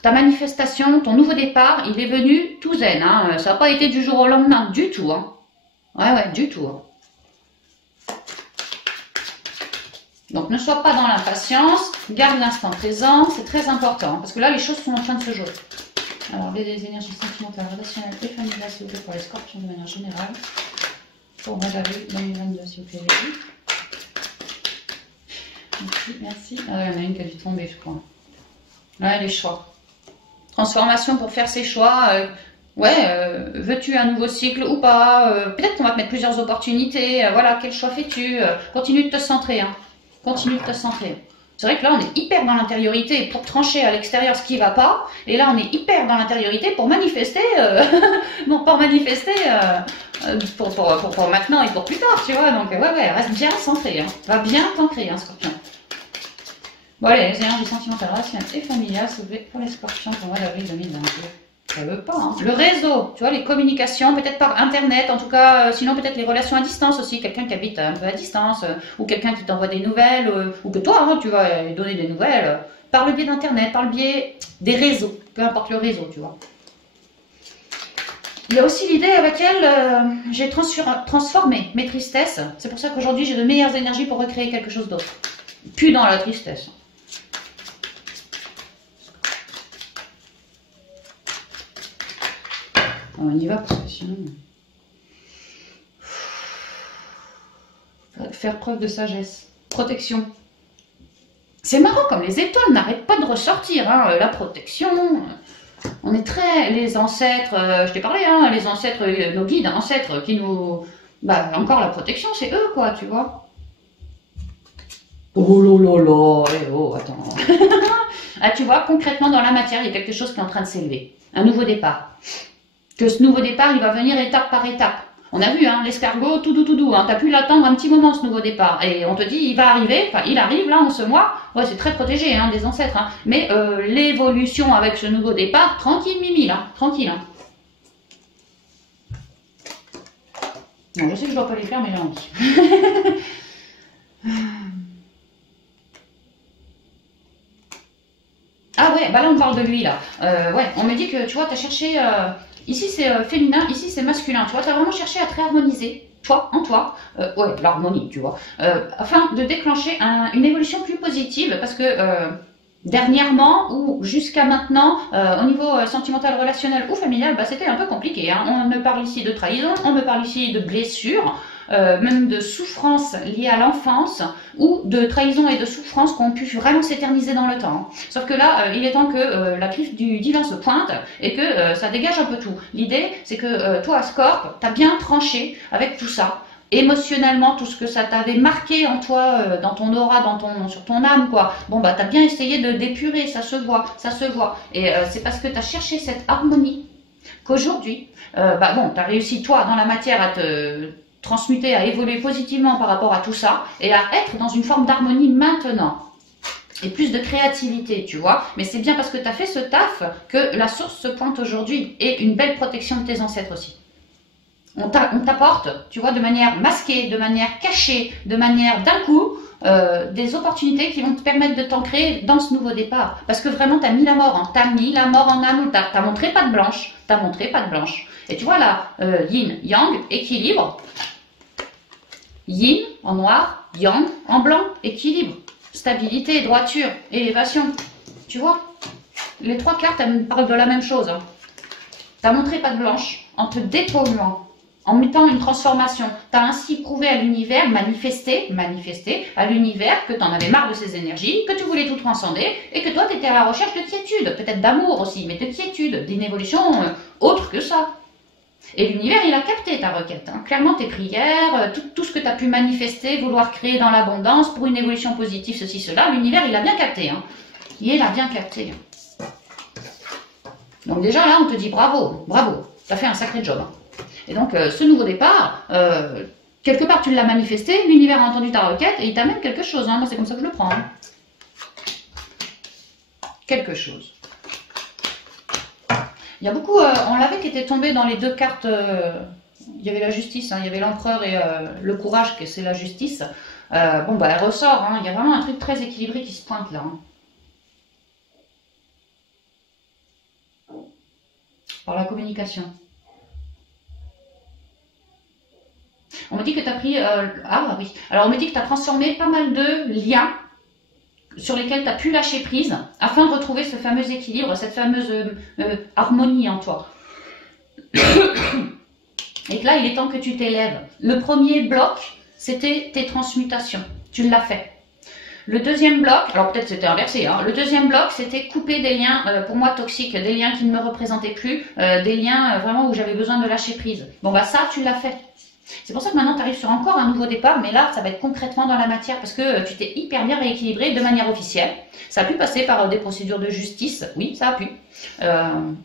ta manifestation, ton nouveau départ, il est venu tout zen. Hein. Ça n'a pas été du jour au lendemain, du tout. Hein. Ouais, du tout. Hein. Donc ne sois pas dans l'impatience, garde l'instant présent, c'est très important. Parce que là, les choses sont en train de se jouer. Alors, les énergies sentimentales, relationnelles et familiales, s'il vous plaît, pour les scorpions de manière générale. Pour moi, d'avril 2022, s'il vous plaît, merci. Ah, il y en a une qui a dû tomber, je crois. Ouais, les choix. Transformation pour faire ses choix. Veux-tu un nouveau cycle ou pas? Peut-être qu'on va te mettre plusieurs opportunités. Voilà, quel choix fais-tu? Continue de te centrer. Hein. Continue de te centrer. C'est vrai que là, on est hyper dans l'intériorité pour trancher à l'extérieur ce qui ne va pas. Et là, on est hyper dans l'intériorité pour manifester. Non, pour manifester pour maintenant et pour plus tard, tu vois. Donc, reste bien centré. Hein. Va bien t'ancrer, hein, scorpion. Bon, allez, les énergies sentimentales, rationnelles et familiales, s'il vous plaît, pour les scorpions pour le mois d'avril 2022. Ça veut pas, hein. Le réseau, tu vois, les communications, peut-être par internet, en tout cas, sinon peut-être les relations à distance aussi, quelqu'un qui habite un peu à distance, ou quelqu'un qui t'envoie des nouvelles, ou que toi, hein, tu vas lui donner des nouvelles, par le biais d'internet, par le biais des réseaux, peu importe le réseau, tu vois. Il y a aussi l'idée avec laquelle j'ai transformé mes tristesses, c'est pour ça qu'aujourd'hui j'ai de meilleures énergies pour recréer quelque chose d'autre. Plus dans la tristesse. On y va parce que sinon... Faire preuve de sagesse. Protection. C'est marrant comme les étoiles n'arrêtent pas de ressortir. Hein. La protection. On est très... Les ancêtres, je t'ai parlé, hein, les ancêtres, nos guides, ancêtres qui nous... Bah, encore la protection, c'est eux, quoi, tu vois. Oh là là là, attends. Ah, tu vois, concrètement, dans la matière, il y a quelque chose qui est en train de s'élever. Un nouveau départ. Que ce nouveau départ, il va venir étape par étape. On a vu, hein, l'escargot, tout doux, hein, t'as pu l'attendre un petit moment, ce nouveau départ. Et on te dit, il va arriver, enfin, il arrive, là, en ce mois. Ouais, c'est très protégé, hein, des ancêtres. Hein. Mais l'évolution avec ce nouveau départ, tranquille, Mimi, là, tranquille. Hein. Non, je sais que je dois pas les faire, mais là, on Ah ouais, bah là, on parle de lui, là. Ouais, on me dit que, tu vois, t'as cherché... Ici c'est féminin, ici c'est masculin, tu vois, tu as vraiment cherché à te réharmoniser, toi, en toi, ouais, l'harmonie, tu vois, afin de déclencher une évolution plus positive, parce que dernièrement, ou jusqu'à maintenant, au niveau sentimental, relationnel ou familial, bah, c'était un peu compliqué, hein. On me parle ici de trahison, on me parle ici de blessures, même de souffrances liées à l'enfance, ou de trahison et de souffrances qui ont pu vraiment s'éterniser dans le temps. Sauf que là, il est temps que la griffe du divin se pointe et que ça dégage un peu tout. L'idée, c'est que toi, Scorp, tu as bien tranché avec tout ça. Émotionnellement, tout ce que ça t'avait marqué en toi, dans ton aura, sur ton âme, quoi. Bon, bah, tu as bien essayé de d'épurer, ça se voit, ça se voit. Et c'est parce que tu as cherché cette harmonie qu'aujourd'hui, bah bon, tu as réussi, toi, dans la matière, à te transmuter, à évoluer positivement par rapport à tout ça et à être dans une forme d'harmonie maintenant. Et plus de créativité, tu vois. Mais c'est bien parce que tu as fait ce taf que la source se pointe aujourd'hui et une belle protection de tes ancêtres aussi. On t'apporte, tu vois, de manière masquée, de manière cachée, de manière d'un coup, des opportunités qui vont te permettre de t'ancrer dans ce nouveau départ. Parce que vraiment, tu as mis la mort, hein. Tu as mis la mort en amour, tu as montré patte blanche, Et tu vois là, yin, yang, équilibre. Yin en noir, yang en blanc, équilibre, stabilité, droiture, élévation. Tu vois, les trois cartes, elles parlent de la même chose. Hein. Tu as montré patte blanche en te dépolluant, en mettant une transformation. Tu as ainsi prouvé à l'univers, manifesté à l'univers que tu en avais marre de ces énergies, que tu voulais tout transcender et que toi, tu étais à la recherche de quiétude, peut-être d'amour aussi, mais de quiétude, d'une évolution autre que ça. Et l'univers, il a capté ta requête. Hein. Clairement, tes prières, tout ce que tu as pu manifester, vouloir créer dans l'abondance pour une évolution positive, ceci, cela, l'univers, il a bien capté. Hein. Il a bien capté. Hein. Donc déjà, là, on te dit bravo, bravo, tu as fait un sacré job. Hein. Et donc, ce nouveau départ, quelque part tu l'as manifesté, l'univers a entendu ta requête et il t'amène quelque chose. Hein. Moi, c'est comme ça que je le prends. Hein. Quelque chose. Il y a beaucoup, on l'avait qui était tombé dans les deux cartes, il y avait la justice, hein, il y avait l'empereur et le courage, que c'est la justice. Bon, bah elle ressort, hein, il y a vraiment un truc très équilibré qui se pointe là. Hein. Par la communication. On me dit que tu as pris, ah oui, alors on me dit que tu as transformé pas mal de liens sur lesquels tu as pu lâcher prise afin de retrouver ce fameux équilibre, cette fameuse harmonie en toi. Et que là, il est temps que tu t'élèves. Le premier bloc, c'était tes transmutations. Tu l'as fait. Le deuxième bloc, alors peut-être c'était inversé, hein, le deuxième bloc, c'était couper des liens, pour moi toxiques, des liens qui ne me représentaient plus, des liens vraiment où j'avais besoin de lâcher prise. Bon bah ça, tu l'as fait. C'est pour ça que maintenant tu arrives sur encore un nouveau départ, mais là ça va être concrètement dans la matière parce que tu t'es hyper bien rééquilibré de manière officielle. Ça a pu passer par des procédures de justice, oui ça a pu,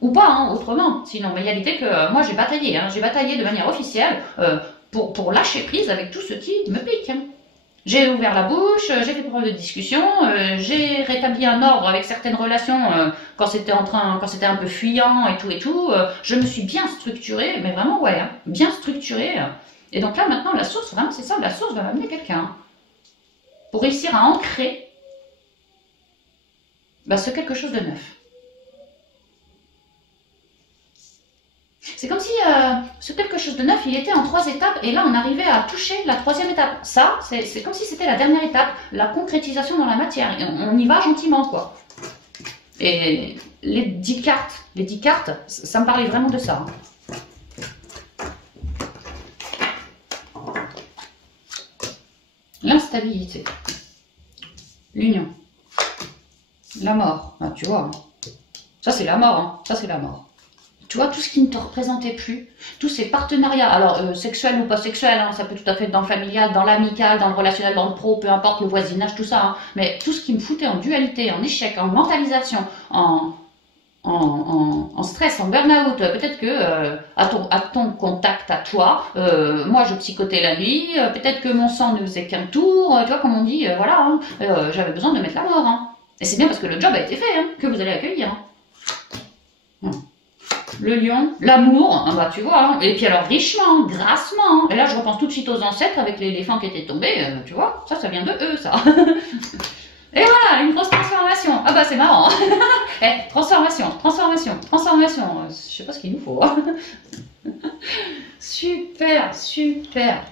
ou pas, hein, autrement, sinon. Mais il y a l'idée que moi j'ai bataillé de manière officielle pour lâcher prise avec tout ce qui me pique. Hein. J'ai ouvert la bouche, j'ai fait preuve de discussion, j'ai rétabli un ordre avec certaines relations quand c'était un peu fuyant et tout. Je me suis bien structurée, mais vraiment ouais, hein, bien structurée. Et donc là maintenant la source, vraiment c'est ça, la source va m'amener quelqu'un pour réussir à ancrer ce quelque chose de neuf. C'est comme si ce quelque chose de neuf, il était en 3 étapes et là on arrivait à toucher la 3e étape. Ça, c'est comme si c'était la dernière étape, la concrétisation dans la matière. Et on y va gentiment quoi. Et les 10 cartes, ça me parlait vraiment de ça. L'instabilité, l'union, la mort, ah, tu vois, hein. Ça c'est la mort, hein. Ça c'est la mort. Tu vois, tout ce qui ne te représentait plus, tous ces partenariats, alors sexuels ou pas sexuels, hein, ça peut tout à fait être dans le familial, dans l'amical, dans le relationnel, dans le pro, peu importe, le voisinage, tout ça, hein, mais tout ce qui me foutait en dualité, en échec, en mentalisation, en stress, en burn-out, peut-être que à ton contact à toi, moi je psychotais la nuit, peut-être que mon sang ne faisait qu'un tour, tu vois, comme on dit, voilà, hein, j'avais besoin de mettre la mort. Hein. Et c'est bien parce que le job a été fait, hein, que vous allez accueillir. Hein. Le lion, l'amour, bah tu vois, hein. Et puis alors richement, grassement, et là je repense tout de suite aux ancêtres avec l'éléphant qui était tombé, tu vois, ça vient de eux, ça. Et voilà, une grosse transformation, ah bah c'est marrant, transformation, je sais pas ce qu'il nous faut. Super, super.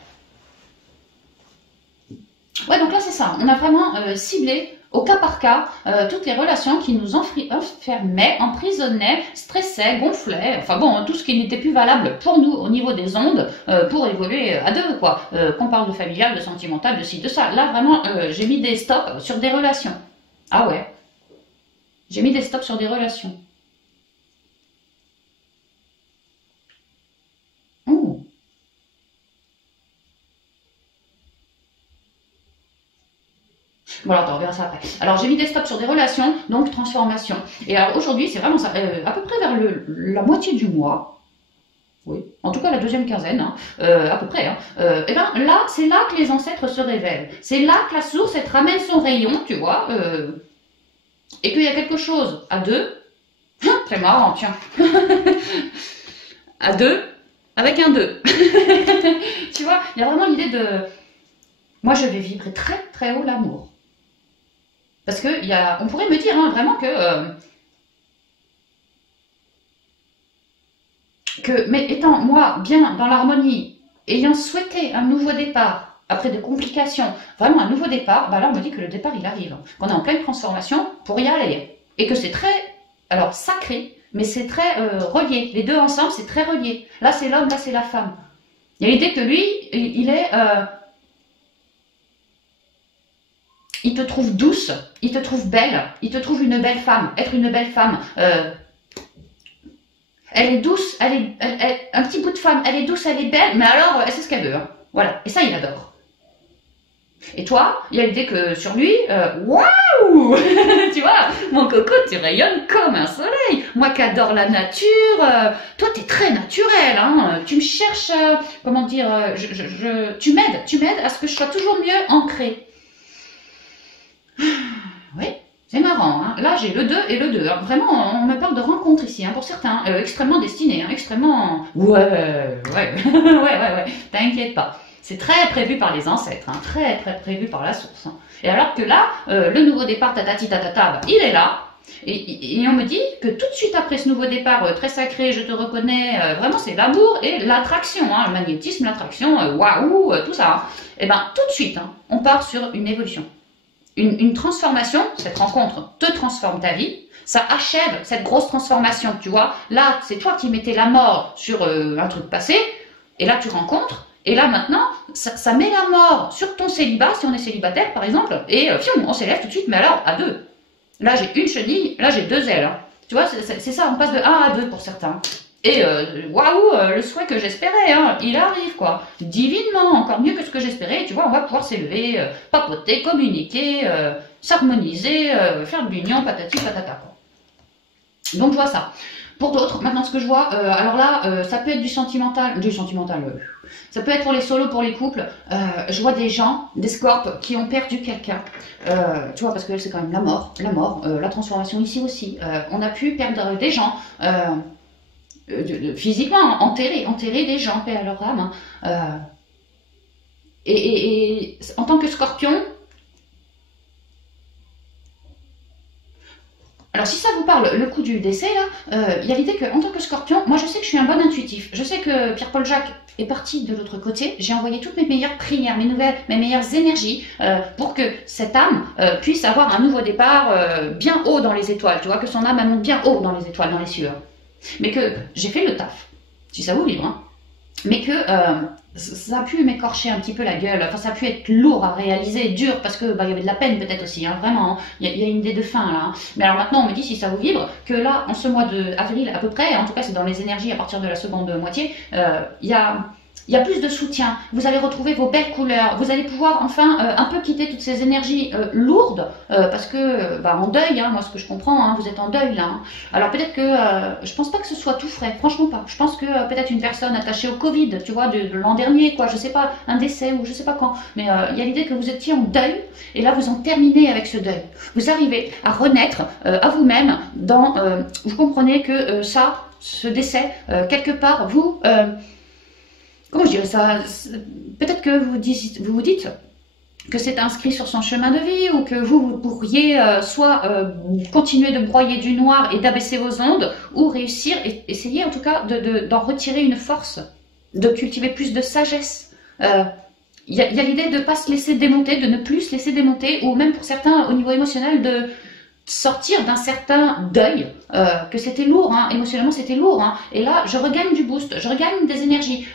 Ouais, donc là c'est ça, on a vraiment ciblé au cas par cas, toutes les relations qui nous enfermaient, emprisonnaient, stressaient, gonflaient, enfin bon, tout ce qui n'était plus valable pour nous au niveau des ondes, pour évoluer à deux, quoi. Qu'on parle de familial, de sentimental, de ci, de ça. Là, vraiment, j'ai mis des stops sur des relations. Ah ouais. J'ai mis des stops sur des relations. Ouh. Bon alors, on verra ça après. Alors j'ai mis des stops sur des relations, donc transformation. Et alors aujourd'hui, c'est vraiment ça, à peu près vers la moitié du mois, oui, en tout cas la 2e quinzaine, hein, à peu près, hein, et ben là, c'est là que les ancêtres se révèlent. C'est là que la source, elle te ramène son rayon, tu vois, et qu'il y a quelque chose à deux, très marrant, tiens, à deux, avec un 2. Tu vois, il y a vraiment l'idée de, moi je vais vibrer très très haut l'amour. Parce que on pourrait me dire hein, vraiment mais étant moi bien dans l'harmonie, ayant souhaité un nouveau départ, après des complications, vraiment un nouveau départ, bah là on me dit que le départ il arrive, qu'on est en pleine transformation pour y aller. Et que c'est très, alors sacré, mais c'est très relié. Les deux ensemble, c'est très relié. Là c'est l'homme, là c'est la femme. Il y a l'idée que lui, il est... il te trouve douce, il te trouve belle, il te trouve une belle femme, être une belle femme. Elle est douce, un petit bout de femme, elle est douce, elle est belle, mais alors elle sait ce qu'elle veut. Hein. Voilà, et ça il adore. Et toi, il y a l'idée que sur lui, waouh. Tu vois, Mon coco, tu rayonnes comme un soleil. Moi qui adore la nature, toi t'es très naturel, hein. Tu me cherches, comment dire, tu m'aides à ce que je sois toujours mieux ancrée. Oui, c'est marrant, hein. Là j'ai le 2 et le 2, hein. Vraiment, on me parle de rencontres ici, hein, pour certains, extrêmement destinés, hein, extrêmement... Ouais, ouais, t'inquiète pas. C'est très prévu par les ancêtres, hein, très prévu par la source. Hein. Et alors que là, le nouveau départ, tatati tatata, bah, il est là. Et on me dit que tout de suite après ce nouveau départ très sacré, je te reconnais, vraiment c'est l'amour et l'attraction, hein, le magnétisme, l'attraction, waouh, tout ça. Hein. Et ben tout de suite, hein, on part sur une évolution. Une transformation, cette rencontre te transforme ta vie, ça achève cette grosse transformation, tu vois. Là, c'est toi qui mettais la mort sur un truc passé, et là tu rencontres, et là maintenant, ça met la mort sur ton célibat, si on est célibataire par exemple, et on s'élève tout de suite, mais alors à 2. Là j'ai une chenille, là j'ai 2 ailes. Hein. Tu vois, c'est ça, on passe de 1 à 2 pour certains. Et waouh, le souhait que j'espérais, hein, il arrive quoi, divinement, encore mieux que ce que j'espérais, tu vois, on va pouvoir s'élever, papoter, communiquer, s'harmoniser, faire de l'union, patati patata quoi. Donc je vois ça. Pour d'autres, maintenant ce que je vois, alors là, ça peut être du sentimental, ça peut être pour les solos, pour les couples, je vois des gens, des scorpes qui ont perdu quelqu'un, tu vois, parce que c'est quand même la mort, la transformation ici aussi, on a pu perdre des gens, physiquement, enterrer des gens, paix à leur âme. Hein. Et en tant que scorpion, alors si ça vous parle, le coup du décès, là, il y a l'idée qu'en tant que scorpion, moi je sais que je suis un bon intuitif. Je sais que Pierre-Paul Jacques est parti de l'autre côté. J'ai envoyé toutes mes meilleures prières, mes meilleures énergies pour que cette âme puisse avoir un nouveau départ bien haut dans les étoiles. Tu vois, que son âme monte bien haut dans les étoiles, dans les cieux. Mais que j'ai fait le taf, si ça vous livre, hein. Mais que ça a pu m'écorcher un petit peu la gueule, enfin ça a pu être lourd à réaliser, dur, parce que bah, il y avait de la peine peut-être aussi, hein, vraiment, hein. Il y a une idée de fin là. Hein. Mais alors maintenant on me dit, si ça vous vibre, que là, en ce mois d'avril à peu près, en tout cas c'est dans les énergies à partir de la seconde moitié, il y a plus de soutien, vous allez retrouver vos belles couleurs, vous allez pouvoir enfin un peu quitter toutes ces énergies lourdes, parce que, en deuil, hein, moi ce que je comprends, hein, vous êtes en deuil là. Hein. Alors peut-être que, je pense pas que ce soit tout frais, franchement pas. Je pense que peut-être une personne attachée au Covid, tu vois, de l'an dernier, quoi, je sais pas, un décès ou je sais pas quand, mais il y a l'idée que vous étiez en deuil, et là vous en terminez avec ce deuil. Vous arrivez à renaître à vous-même dans, vous comprenez que ce décès, quelque part, vous... comment je dirais ça, peut-être que vous vous dites que c'est inscrit sur son chemin de vie ou que vous pourriez soit continuer de broyer du noir et d'abaisser vos ondes ou réussir, et essayer en tout cas d'en retirer une force, de cultiver plus de sagesse. Il y a l'idée de ne pas se laisser démonter, de ne plus se laisser démonter, ou même pour certains au niveau émotionnel de sortir d'un certain deuil, que c'était lourd, hein, émotionnellement c'était lourd, hein, et là je regagne du boost, je regagne des énergies,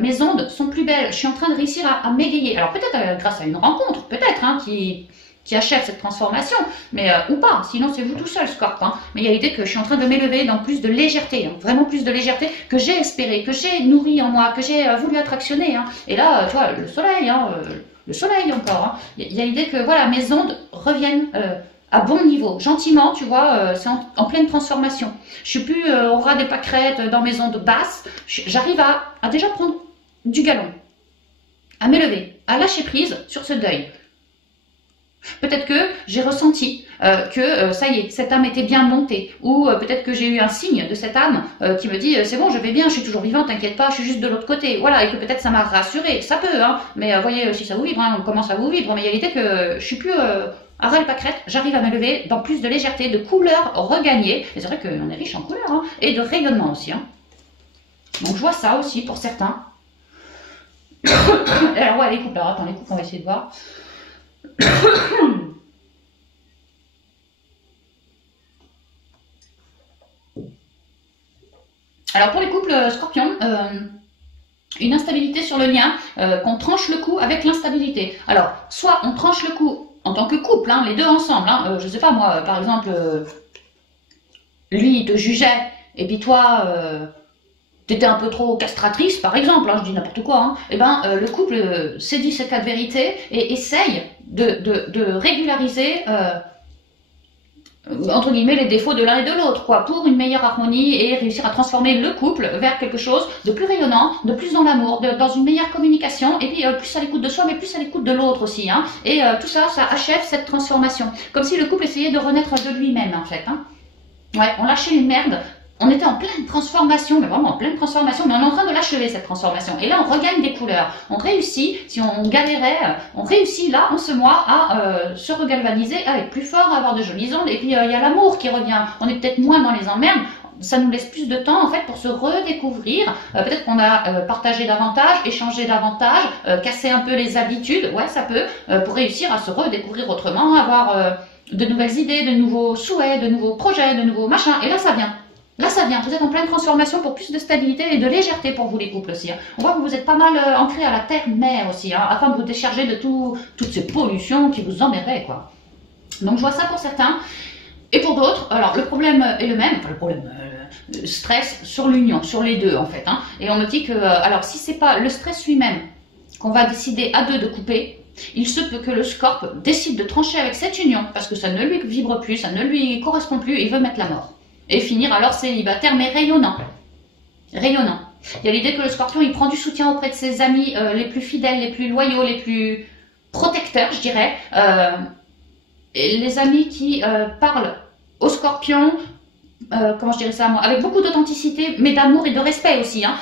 mes ondes sont plus belles, je suis en train de réussir à m'égayer, alors peut-être grâce à une rencontre, peut-être, hein, qui achève cette transformation, mais ou pas, sinon c'est vous tout seul Scorp, hein, mais il y a l'idée que je suis en train de m'élever dans plus de légèreté, hein, vraiment plus de légèreté que j'ai espéré, que j'ai nourri en moi, que j'ai voulu attractionner, hein, et là tu vois, le soleil, hein, le soleil encore, hein, il y a l'idée que voilà, mes ondes reviennent à bon niveau, gentiment, tu vois, c'est en pleine transformation. Je suis plus au ras des pâquerettes dans mes ondes basses, j'arrive à déjà prendre du galon, à m'élever, à lâcher prise sur ce deuil. Peut-être que j'ai ressenti que ça y est, cette âme était bien montée, ou peut-être que j'ai eu un signe de cette âme qui me dit c'est bon, je vais bien, je suis toujours vivante, t'inquiète pas, je suis juste de l'autre côté, voilà, et que peut-être ça m'a rassurée, ça peut, hein, mais voyez si ça vous vibre, hein, on commence à vous vibrer, mais il y a l'idée que je suis plus à ras le pâquerette, j'arrive à m'élever dans plus de légèreté, de couleurs regagnées, et c'est vrai qu'on est riche en couleurs, hein, et de rayonnement aussi, hein. Donc je vois ça aussi pour certains. Alors ouais, les couples, alors attends, les couples, on va essayer de voir. Alors pour les couples scorpions, une instabilité sur le lien, qu'on tranche le coup avec l'instabilité. Alors, soit on tranche le coup en tant que couple, hein, les deux ensemble, hein, je sais pas moi, par exemple, lui il te jugeait, et puis toi, t'étais un peu trop castratrice, par exemple, hein, je dis n'importe quoi, hein, et ben le couple s'est dit ces cas de vérité et essaye de régulariser entre guillemets, les défauts de l'un et de l'autre, quoi, pour une meilleure harmonie et réussir à transformer le couple vers quelque chose de plus rayonnant, de plus dans l'amour, dans une meilleure communication, et puis plus à l'écoute de soi, mais plus à l'écoute de l'autre aussi, hein. Et tout ça, ça achève cette transformation. Comme si le couple essayait de renaître de lui-même, en fait, hein. Ouais, on lâchait une merde. On était en pleine transformation, mais vraiment en pleine transformation, mais on est en train de l'achever cette transformation. Et là, on regagne des couleurs. On réussit, si on galérait, on réussit là, en ce mois, à se regalvaniser, à être plus fort, à avoir de jolies ondes. Et puis, il y a l'amour qui revient. On est peut-être moins dans les emmerdes. Ça nous laisse plus de temps, en fait, pour se redécouvrir. Peut-être qu'on a partagé davantage, échangé davantage, cassé un peu les habitudes. Ouais, ça peut, pour réussir à se redécouvrir autrement, avoir de nouvelles idées, de nouveaux souhaits, de nouveaux projets, de nouveaux machins. Et là, ça vient. Là, ça vient. Vous êtes en pleine transformation pour plus de stabilité et de légèreté pour vous, les couples aussi, hein. On voit que vous êtes pas mal ancrés à la terre-mère aussi, hein, afin de vous décharger de toutes ces pollutions qui vous emmerderaient, quoi. Donc, je vois ça pour certains. Et pour d'autres, alors, le problème est le même. Enfin, le problème, stress sur l'union, sur les deux, en fait, hein. Et on me dit que, alors, si c'est pas le stress lui-même qu'on va décider à deux de couper, il se peut que le scorp décide de trancher avec cette union, parce que ça ne lui vibre plus, ça ne lui correspond plus, il veut mettre la mort. Et finir alors célibataire, mais rayonnant. Rayonnant. Il y a l'idée que le scorpion, il prend du soutien auprès de ses amis les plus fidèles, les plus loyaux, les plus protecteurs, je dirais. Et les amis qui parlent au scorpion, comment je dirais ça, moi, avec beaucoup d'authenticité, mais d'amour et de respect aussi, hein.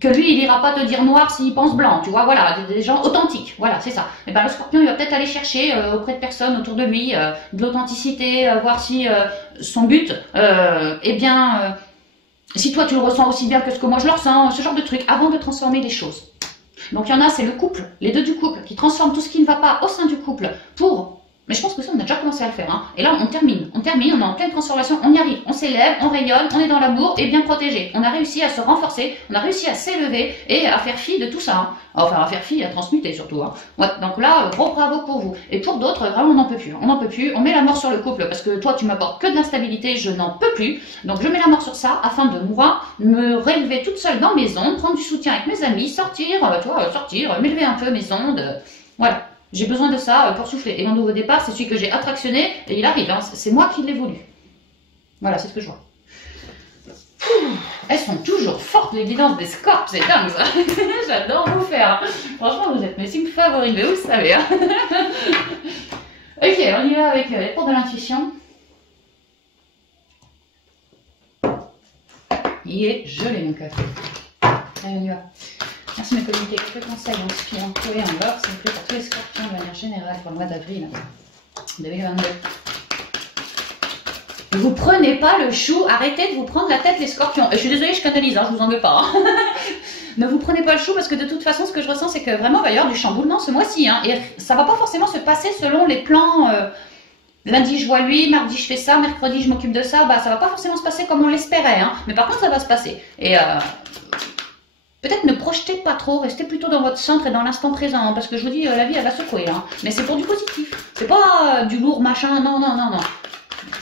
Que lui, il ira pas te dire noir s'il pense blanc, tu vois, voilà, des gens authentiques, voilà, c'est ça. Et ben le scorpion, il va peut-être aller chercher auprès de personnes autour de lui de l'authenticité, voir si son but, eh bien, si toi tu le ressens aussi bien que ce que moi je le ressens, ce genre de truc, avant de transformer les choses. Donc il y en a, c'est le couple, les deux du couple, qui transforment tout ce qui ne va pas au sein du couple pour... Mais je pense que ça, on a déjà commencé à le faire, hein. Et là, on termine, on est en pleine transformation, on y arrive, on s'élève, on rayonne, on est dans l'amour et bien protégé. On a réussi à se renforcer, on a réussi à s'élever et à faire fi de tout ça, hein. Enfin, à faire fi, à transmuter surtout, hein. Ouais, donc là, gros bravo pour vous. Et pour d'autres, vraiment, on n'en peut plus, on n'en peut plus. On met la mort sur le couple parce que toi, tu m'apportes que de l'instabilité, je n'en peux plus. Donc, je mets la mort sur ça afin de moi me rélever toute seule dans mes ondes, prendre du soutien avec mes amis, sortir, tu vois, sortir, m'élever un peu mes ondes, voilà. J'ai besoin de ça pour souffler. Et mon nouveau départ, c'est celui que j'ai attractionné et il arrive, hein. C'est moi qui l'ai voulu. Voilà, c'est ce que je vois. Elles sont toujours fortes, les guidances des scorps, c'est dingue ça. J'adore vous faire. Franchement, vous êtes mes signes favoris, mais vous le savez, hein. Ok, on y va avec les portes de l'intuition. Et je l'ai mon café. Allez, on y va. Merci de me communiquer quelques conseils inspirants, Chloé en bord, s'il vous plaît, pour tous les scorpions de manière générale pour le mois d'avril 2022. Ne vous prenez pas le chou, arrêtez de vous prendre la tête les scorpions. Je suis désolée, je canalise, hein, je vous en veux pas, hein. Ne vous prenez pas le chou parce que de toute façon, ce que je ressens, c'est que vraiment, il va y avoir du chamboulement ce mois-ci, hein, et ça va pas forcément se passer selon les plans. Lundi, je vois lui, mardi, je fais ça, mercredi, je m'occupe de ça. Bah, ça va pas forcément se passer comme on l'espérait, hein, mais par contre, ça va se passer. Et peut-être ne projetez pas trop, restez plutôt dans votre centre et dans l'instant présent, hein, parce que je vous dis, la vie, elle va secouer, hein, mais c'est pour du positif. C'est pas du lourd machin, non, non, non, non.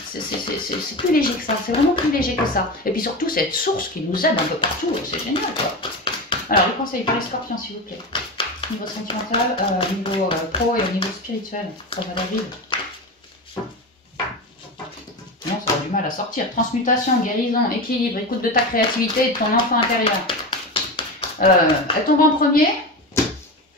C'est plus léger que ça, c'est vraiment plus léger que ça. Et puis surtout, cette source qui nous aide un peu partout, c'est génial, quoi. Alors, les conseils pour les scorpions, s'il vous plaît. Niveau sentimental, niveau pro et au niveau spirituel, ça va vite. Non, ça a du mal à sortir. Transmutation, guérison, équilibre, écoute de ta créativité et de ton enfant intérieur. Elle tombe en premier,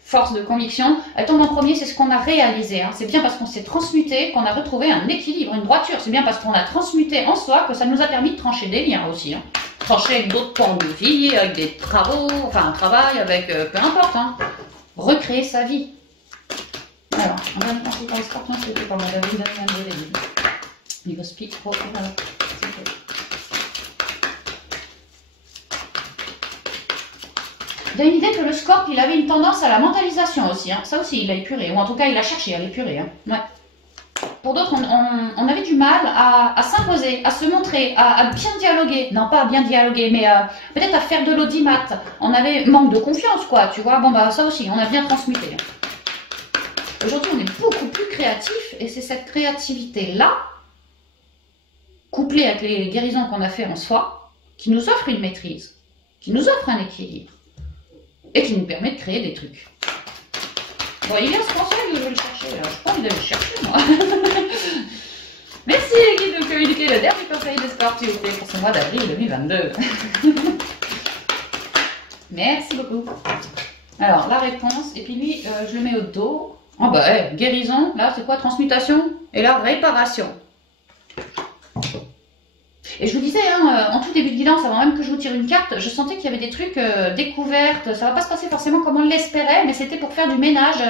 force de conviction, elle tombe en premier, c'est ce qu'on a réalisé, hein. C'est bien parce qu'on s'est transmuté qu'on a retrouvé un équilibre, une droiture, c'est bien parce qu'on a transmuté en soi que ça nous a permis de trancher des liens aussi, hein. Trancher avec d'autres pans de vie, avec des travaux, enfin un travail, avec peu importe, hein. Recréer sa vie. Alors, on va commencer par les scorpions, c'était par mon David, niveau speak, pro, voilà. Il y a une idée que le scorp, il avait une tendance à la mentalisation aussi, hein. Ça aussi, il a épuré, ou en tout cas, il a cherché à l'épurer, hein. Ouais. Pour d'autres, on avait du mal à s'imposer, à se montrer, à bien dialoguer. Non, pas à bien dialoguer, mais peut-être à faire de l'audimat. On avait manque de confiance, quoi, tu vois. Bon, bah, ça aussi, on a bien transmuté. Aujourd'hui, on est beaucoup plus créatif, et c'est cette créativité-là, couplée avec les guérisons qu'on a fait en soi, qui nous offre une maîtrise, qui nous offre un équilibre, et qui nous permet de créer des trucs. Bon, il est à ce conseil que je vais le chercher, là. Je pense que je vais le chercher, moi. Merci, les guides. communiquer le dernier conseil de Scorpio pour ce mois d'avril 2022. Merci beaucoup. Alors, la réponse, et puis lui, je le mets au dos. Oh bah, guérison, là, c'est quoi? Transmutation, et là, réparation. Et je vous disais, hein, en tout début de guidance, avant même que je vous tire une carte, je sentais qu'il y avait des trucs découvertes. Ça va pas se passer forcément comme on l'espérait, mais c'était pour faire du ménage,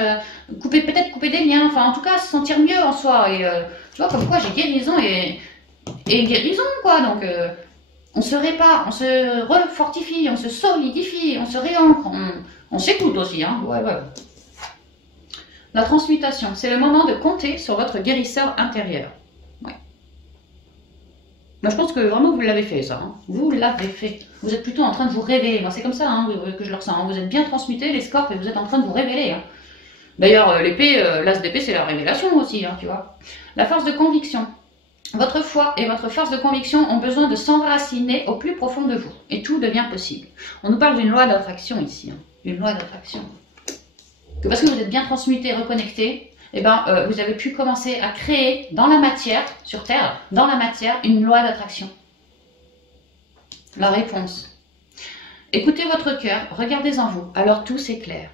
peut-être couper des liens, enfin en tout cas se sentir mieux en soi. Et tu vois, comme quoi j'ai guérison et guérison, quoi. Donc on se répare, on se refortifie, on se solidifie, on se réancre, on s'écoute aussi. Hein. Ouais. La transmutation, c'est le moment de compter sur votre guérisseur intérieur. Moi, je pense que vraiment vous l'avez fait, ça. Hein. Vous l'avez fait. Vous êtes plutôt en train de vous révéler. Moi, c'est comme ça hein, que je le ressens. Hein. Vous êtes bien transmuté, les scorpes, et vous êtes en train de vous révéler. Hein. D'ailleurs, l'épée, l'as d'épée, c'est la révélation aussi, hein, tu vois. La force de conviction. Votre foi et votre force de conviction ont besoin de s'enraciner au plus profond de vous. Et tout devient possible. On nous parle d'une loi d'attraction ici. Hein. Une loi d'attraction. Que parce que vous êtes bien transmuté, reconnecté, eh ben, vous avez pu commencer à créer dans la matière, sur Terre, dans la matière, une loi d'attraction. La réponse. Écoutez votre cœur, regardez en vous, alors tout s'éclaire.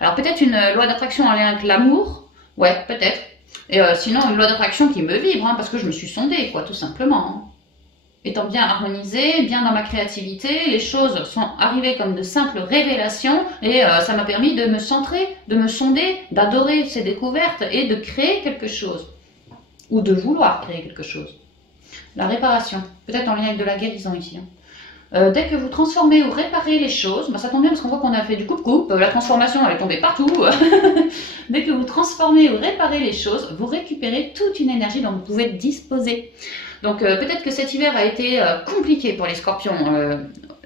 Alors peut-être une loi d'attraction en lien avec l'amour, ouais, peut-être. Et sinon une loi d'attraction qui me vibre, hein, parce que je me suis sondée, quoi, tout simplement. Hein. Étant bien harmonisée, bien dans ma créativité, les choses sont arrivées comme de simples révélations et ça m'a permis de me centrer, de me sonder, d'adorer ces découvertes et de créer quelque chose. Ou de vouloir créer quelque chose. La réparation, peut-être en lien avec de la guérison ici. Hein. Dès que vous transformez ou réparez les choses, bah ça tombe bien parce qu'on voit qu'on a fait du coupe-coupe, la transformation elle est tombée partout. Dès que vous transformez ou réparez les choses, vous récupérez toute une énergie dont vous pouvez disposer. Donc peut-être que cet hiver a été compliqué pour les scorpions,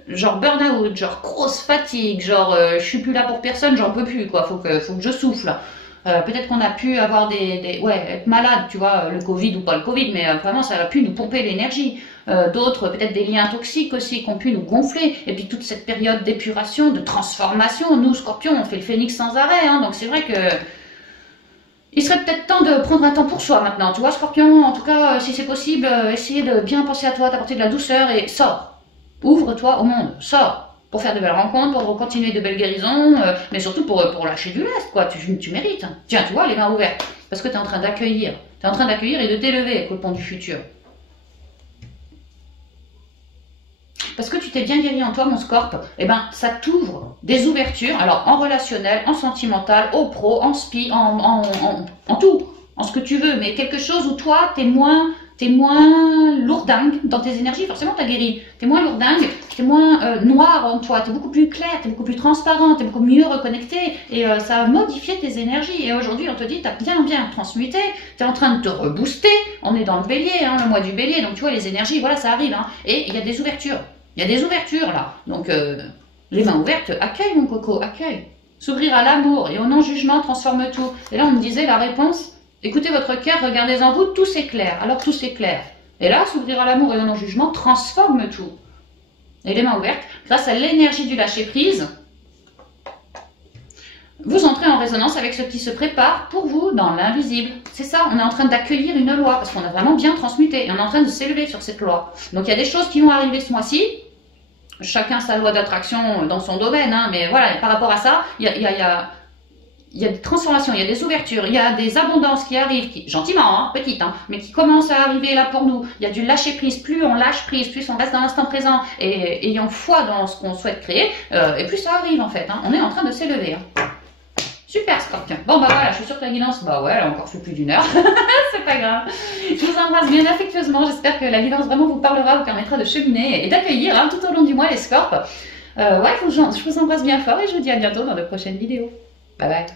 genre burn-out, genre grosse fatigue, genre je suis plus là pour personne, j'en peux plus quoi, faut que je souffle. Peut-être qu'on a pu avoir être malade, tu vois, le Covid ou pas le Covid, mais vraiment ça a pu nous pomper l'énergie. D'autres, peut-être des liens toxiques aussi qui ont pu nous gonfler. Et puis toute cette période d'épuration, de transformation, nous scorpions on fait le phénix sans arrêt, hein, donc c'est vrai que il serait peut-être temps de prendre un temps pour soi maintenant, tu vois Scorpion, en tout cas, si c'est possible, essayez de bien penser à toi, t'apporter de la douceur et sors. Ouvre-toi au monde, sors. Pour faire de belles rencontres, pour continuer de belles guérisons, mais surtout pour lâcher du lest, quoi, tu mérites. Tiens, tu vois, les mains ouvertes, parce que tu es en train d'accueillir. Tu es en train d'accueillir et de t'élever avec le pont du futur. Parce que tu t'es bien guéri en toi, mon Scorp, eh ben, ça t'ouvre des ouvertures, alors en relationnel, en sentimental, au pro, en spi, en tout, en ce que tu veux, mais quelque chose où toi, t'es moins lourdingue dans tes énergies, forcément t'as guéri, t'es moins lourdingue, t'es moins noir en toi, t'es beaucoup plus clair, t'es beaucoup plus transparent, t'es beaucoup mieux reconnecté, et ça a modifié tes énergies, et aujourd'hui on te dit, t'as bien transmuté, t'es en train de te rebooster, on est dans le bélier, hein, le mois du bélier, donc tu vois les énergies, voilà ça arrive, hein, et il y a des ouvertures. Il y a des ouvertures là, donc les mains ouvertes, accueille mon coco, accueille. S'ouvrir à l'amour et au non-jugement transforme tout. Et là on me disait la réponse, écoutez votre cœur, regardez en vous, tout s'éclaire, alors tout s'éclaire. Et là, s'ouvrir à l'amour et au non-jugement transforme tout. Et les mains ouvertes, grâce à l'énergie du lâcher-prise, vous entrez en résonance avec ce qui se prépare pour vous dans l'invisible. C'est ça, on est en train d'accueillir une loi, parce qu'on a vraiment bien transmuté, et on est en train de s'élever sur cette loi. Donc il y a des choses qui vont arriver ce mois-ci, chacun sa loi d'attraction dans son domaine, hein, mais voilà, par rapport à ça, il y a des transformations, il y a des ouvertures, il y a des abondances qui arrivent, gentiment, hein, petites, hein, mais qui commencent à arriver là pour nous. Il y a du lâcher prise, plus on lâche prise, plus on reste dans l'instant présent et ayant foi dans ce qu'on souhaite créer, et plus ça arrive en fait, hein. On est en train de s'élever. Hein. Super Scorpion. Bon bah voilà, je suis sûre que la guidance, bah ouais, elle a encore fait plus d'une heure. C'est pas grave. Je vous embrasse bien affectueusement. J'espère que la guidance vraiment vous parlera, vous permettra de cheminer et d'accueillir hein, tout au long du mois les Scorps. Ouais, je vous embrasse bien fort et je vous dis à bientôt dans de prochaines vidéos. Bye bye.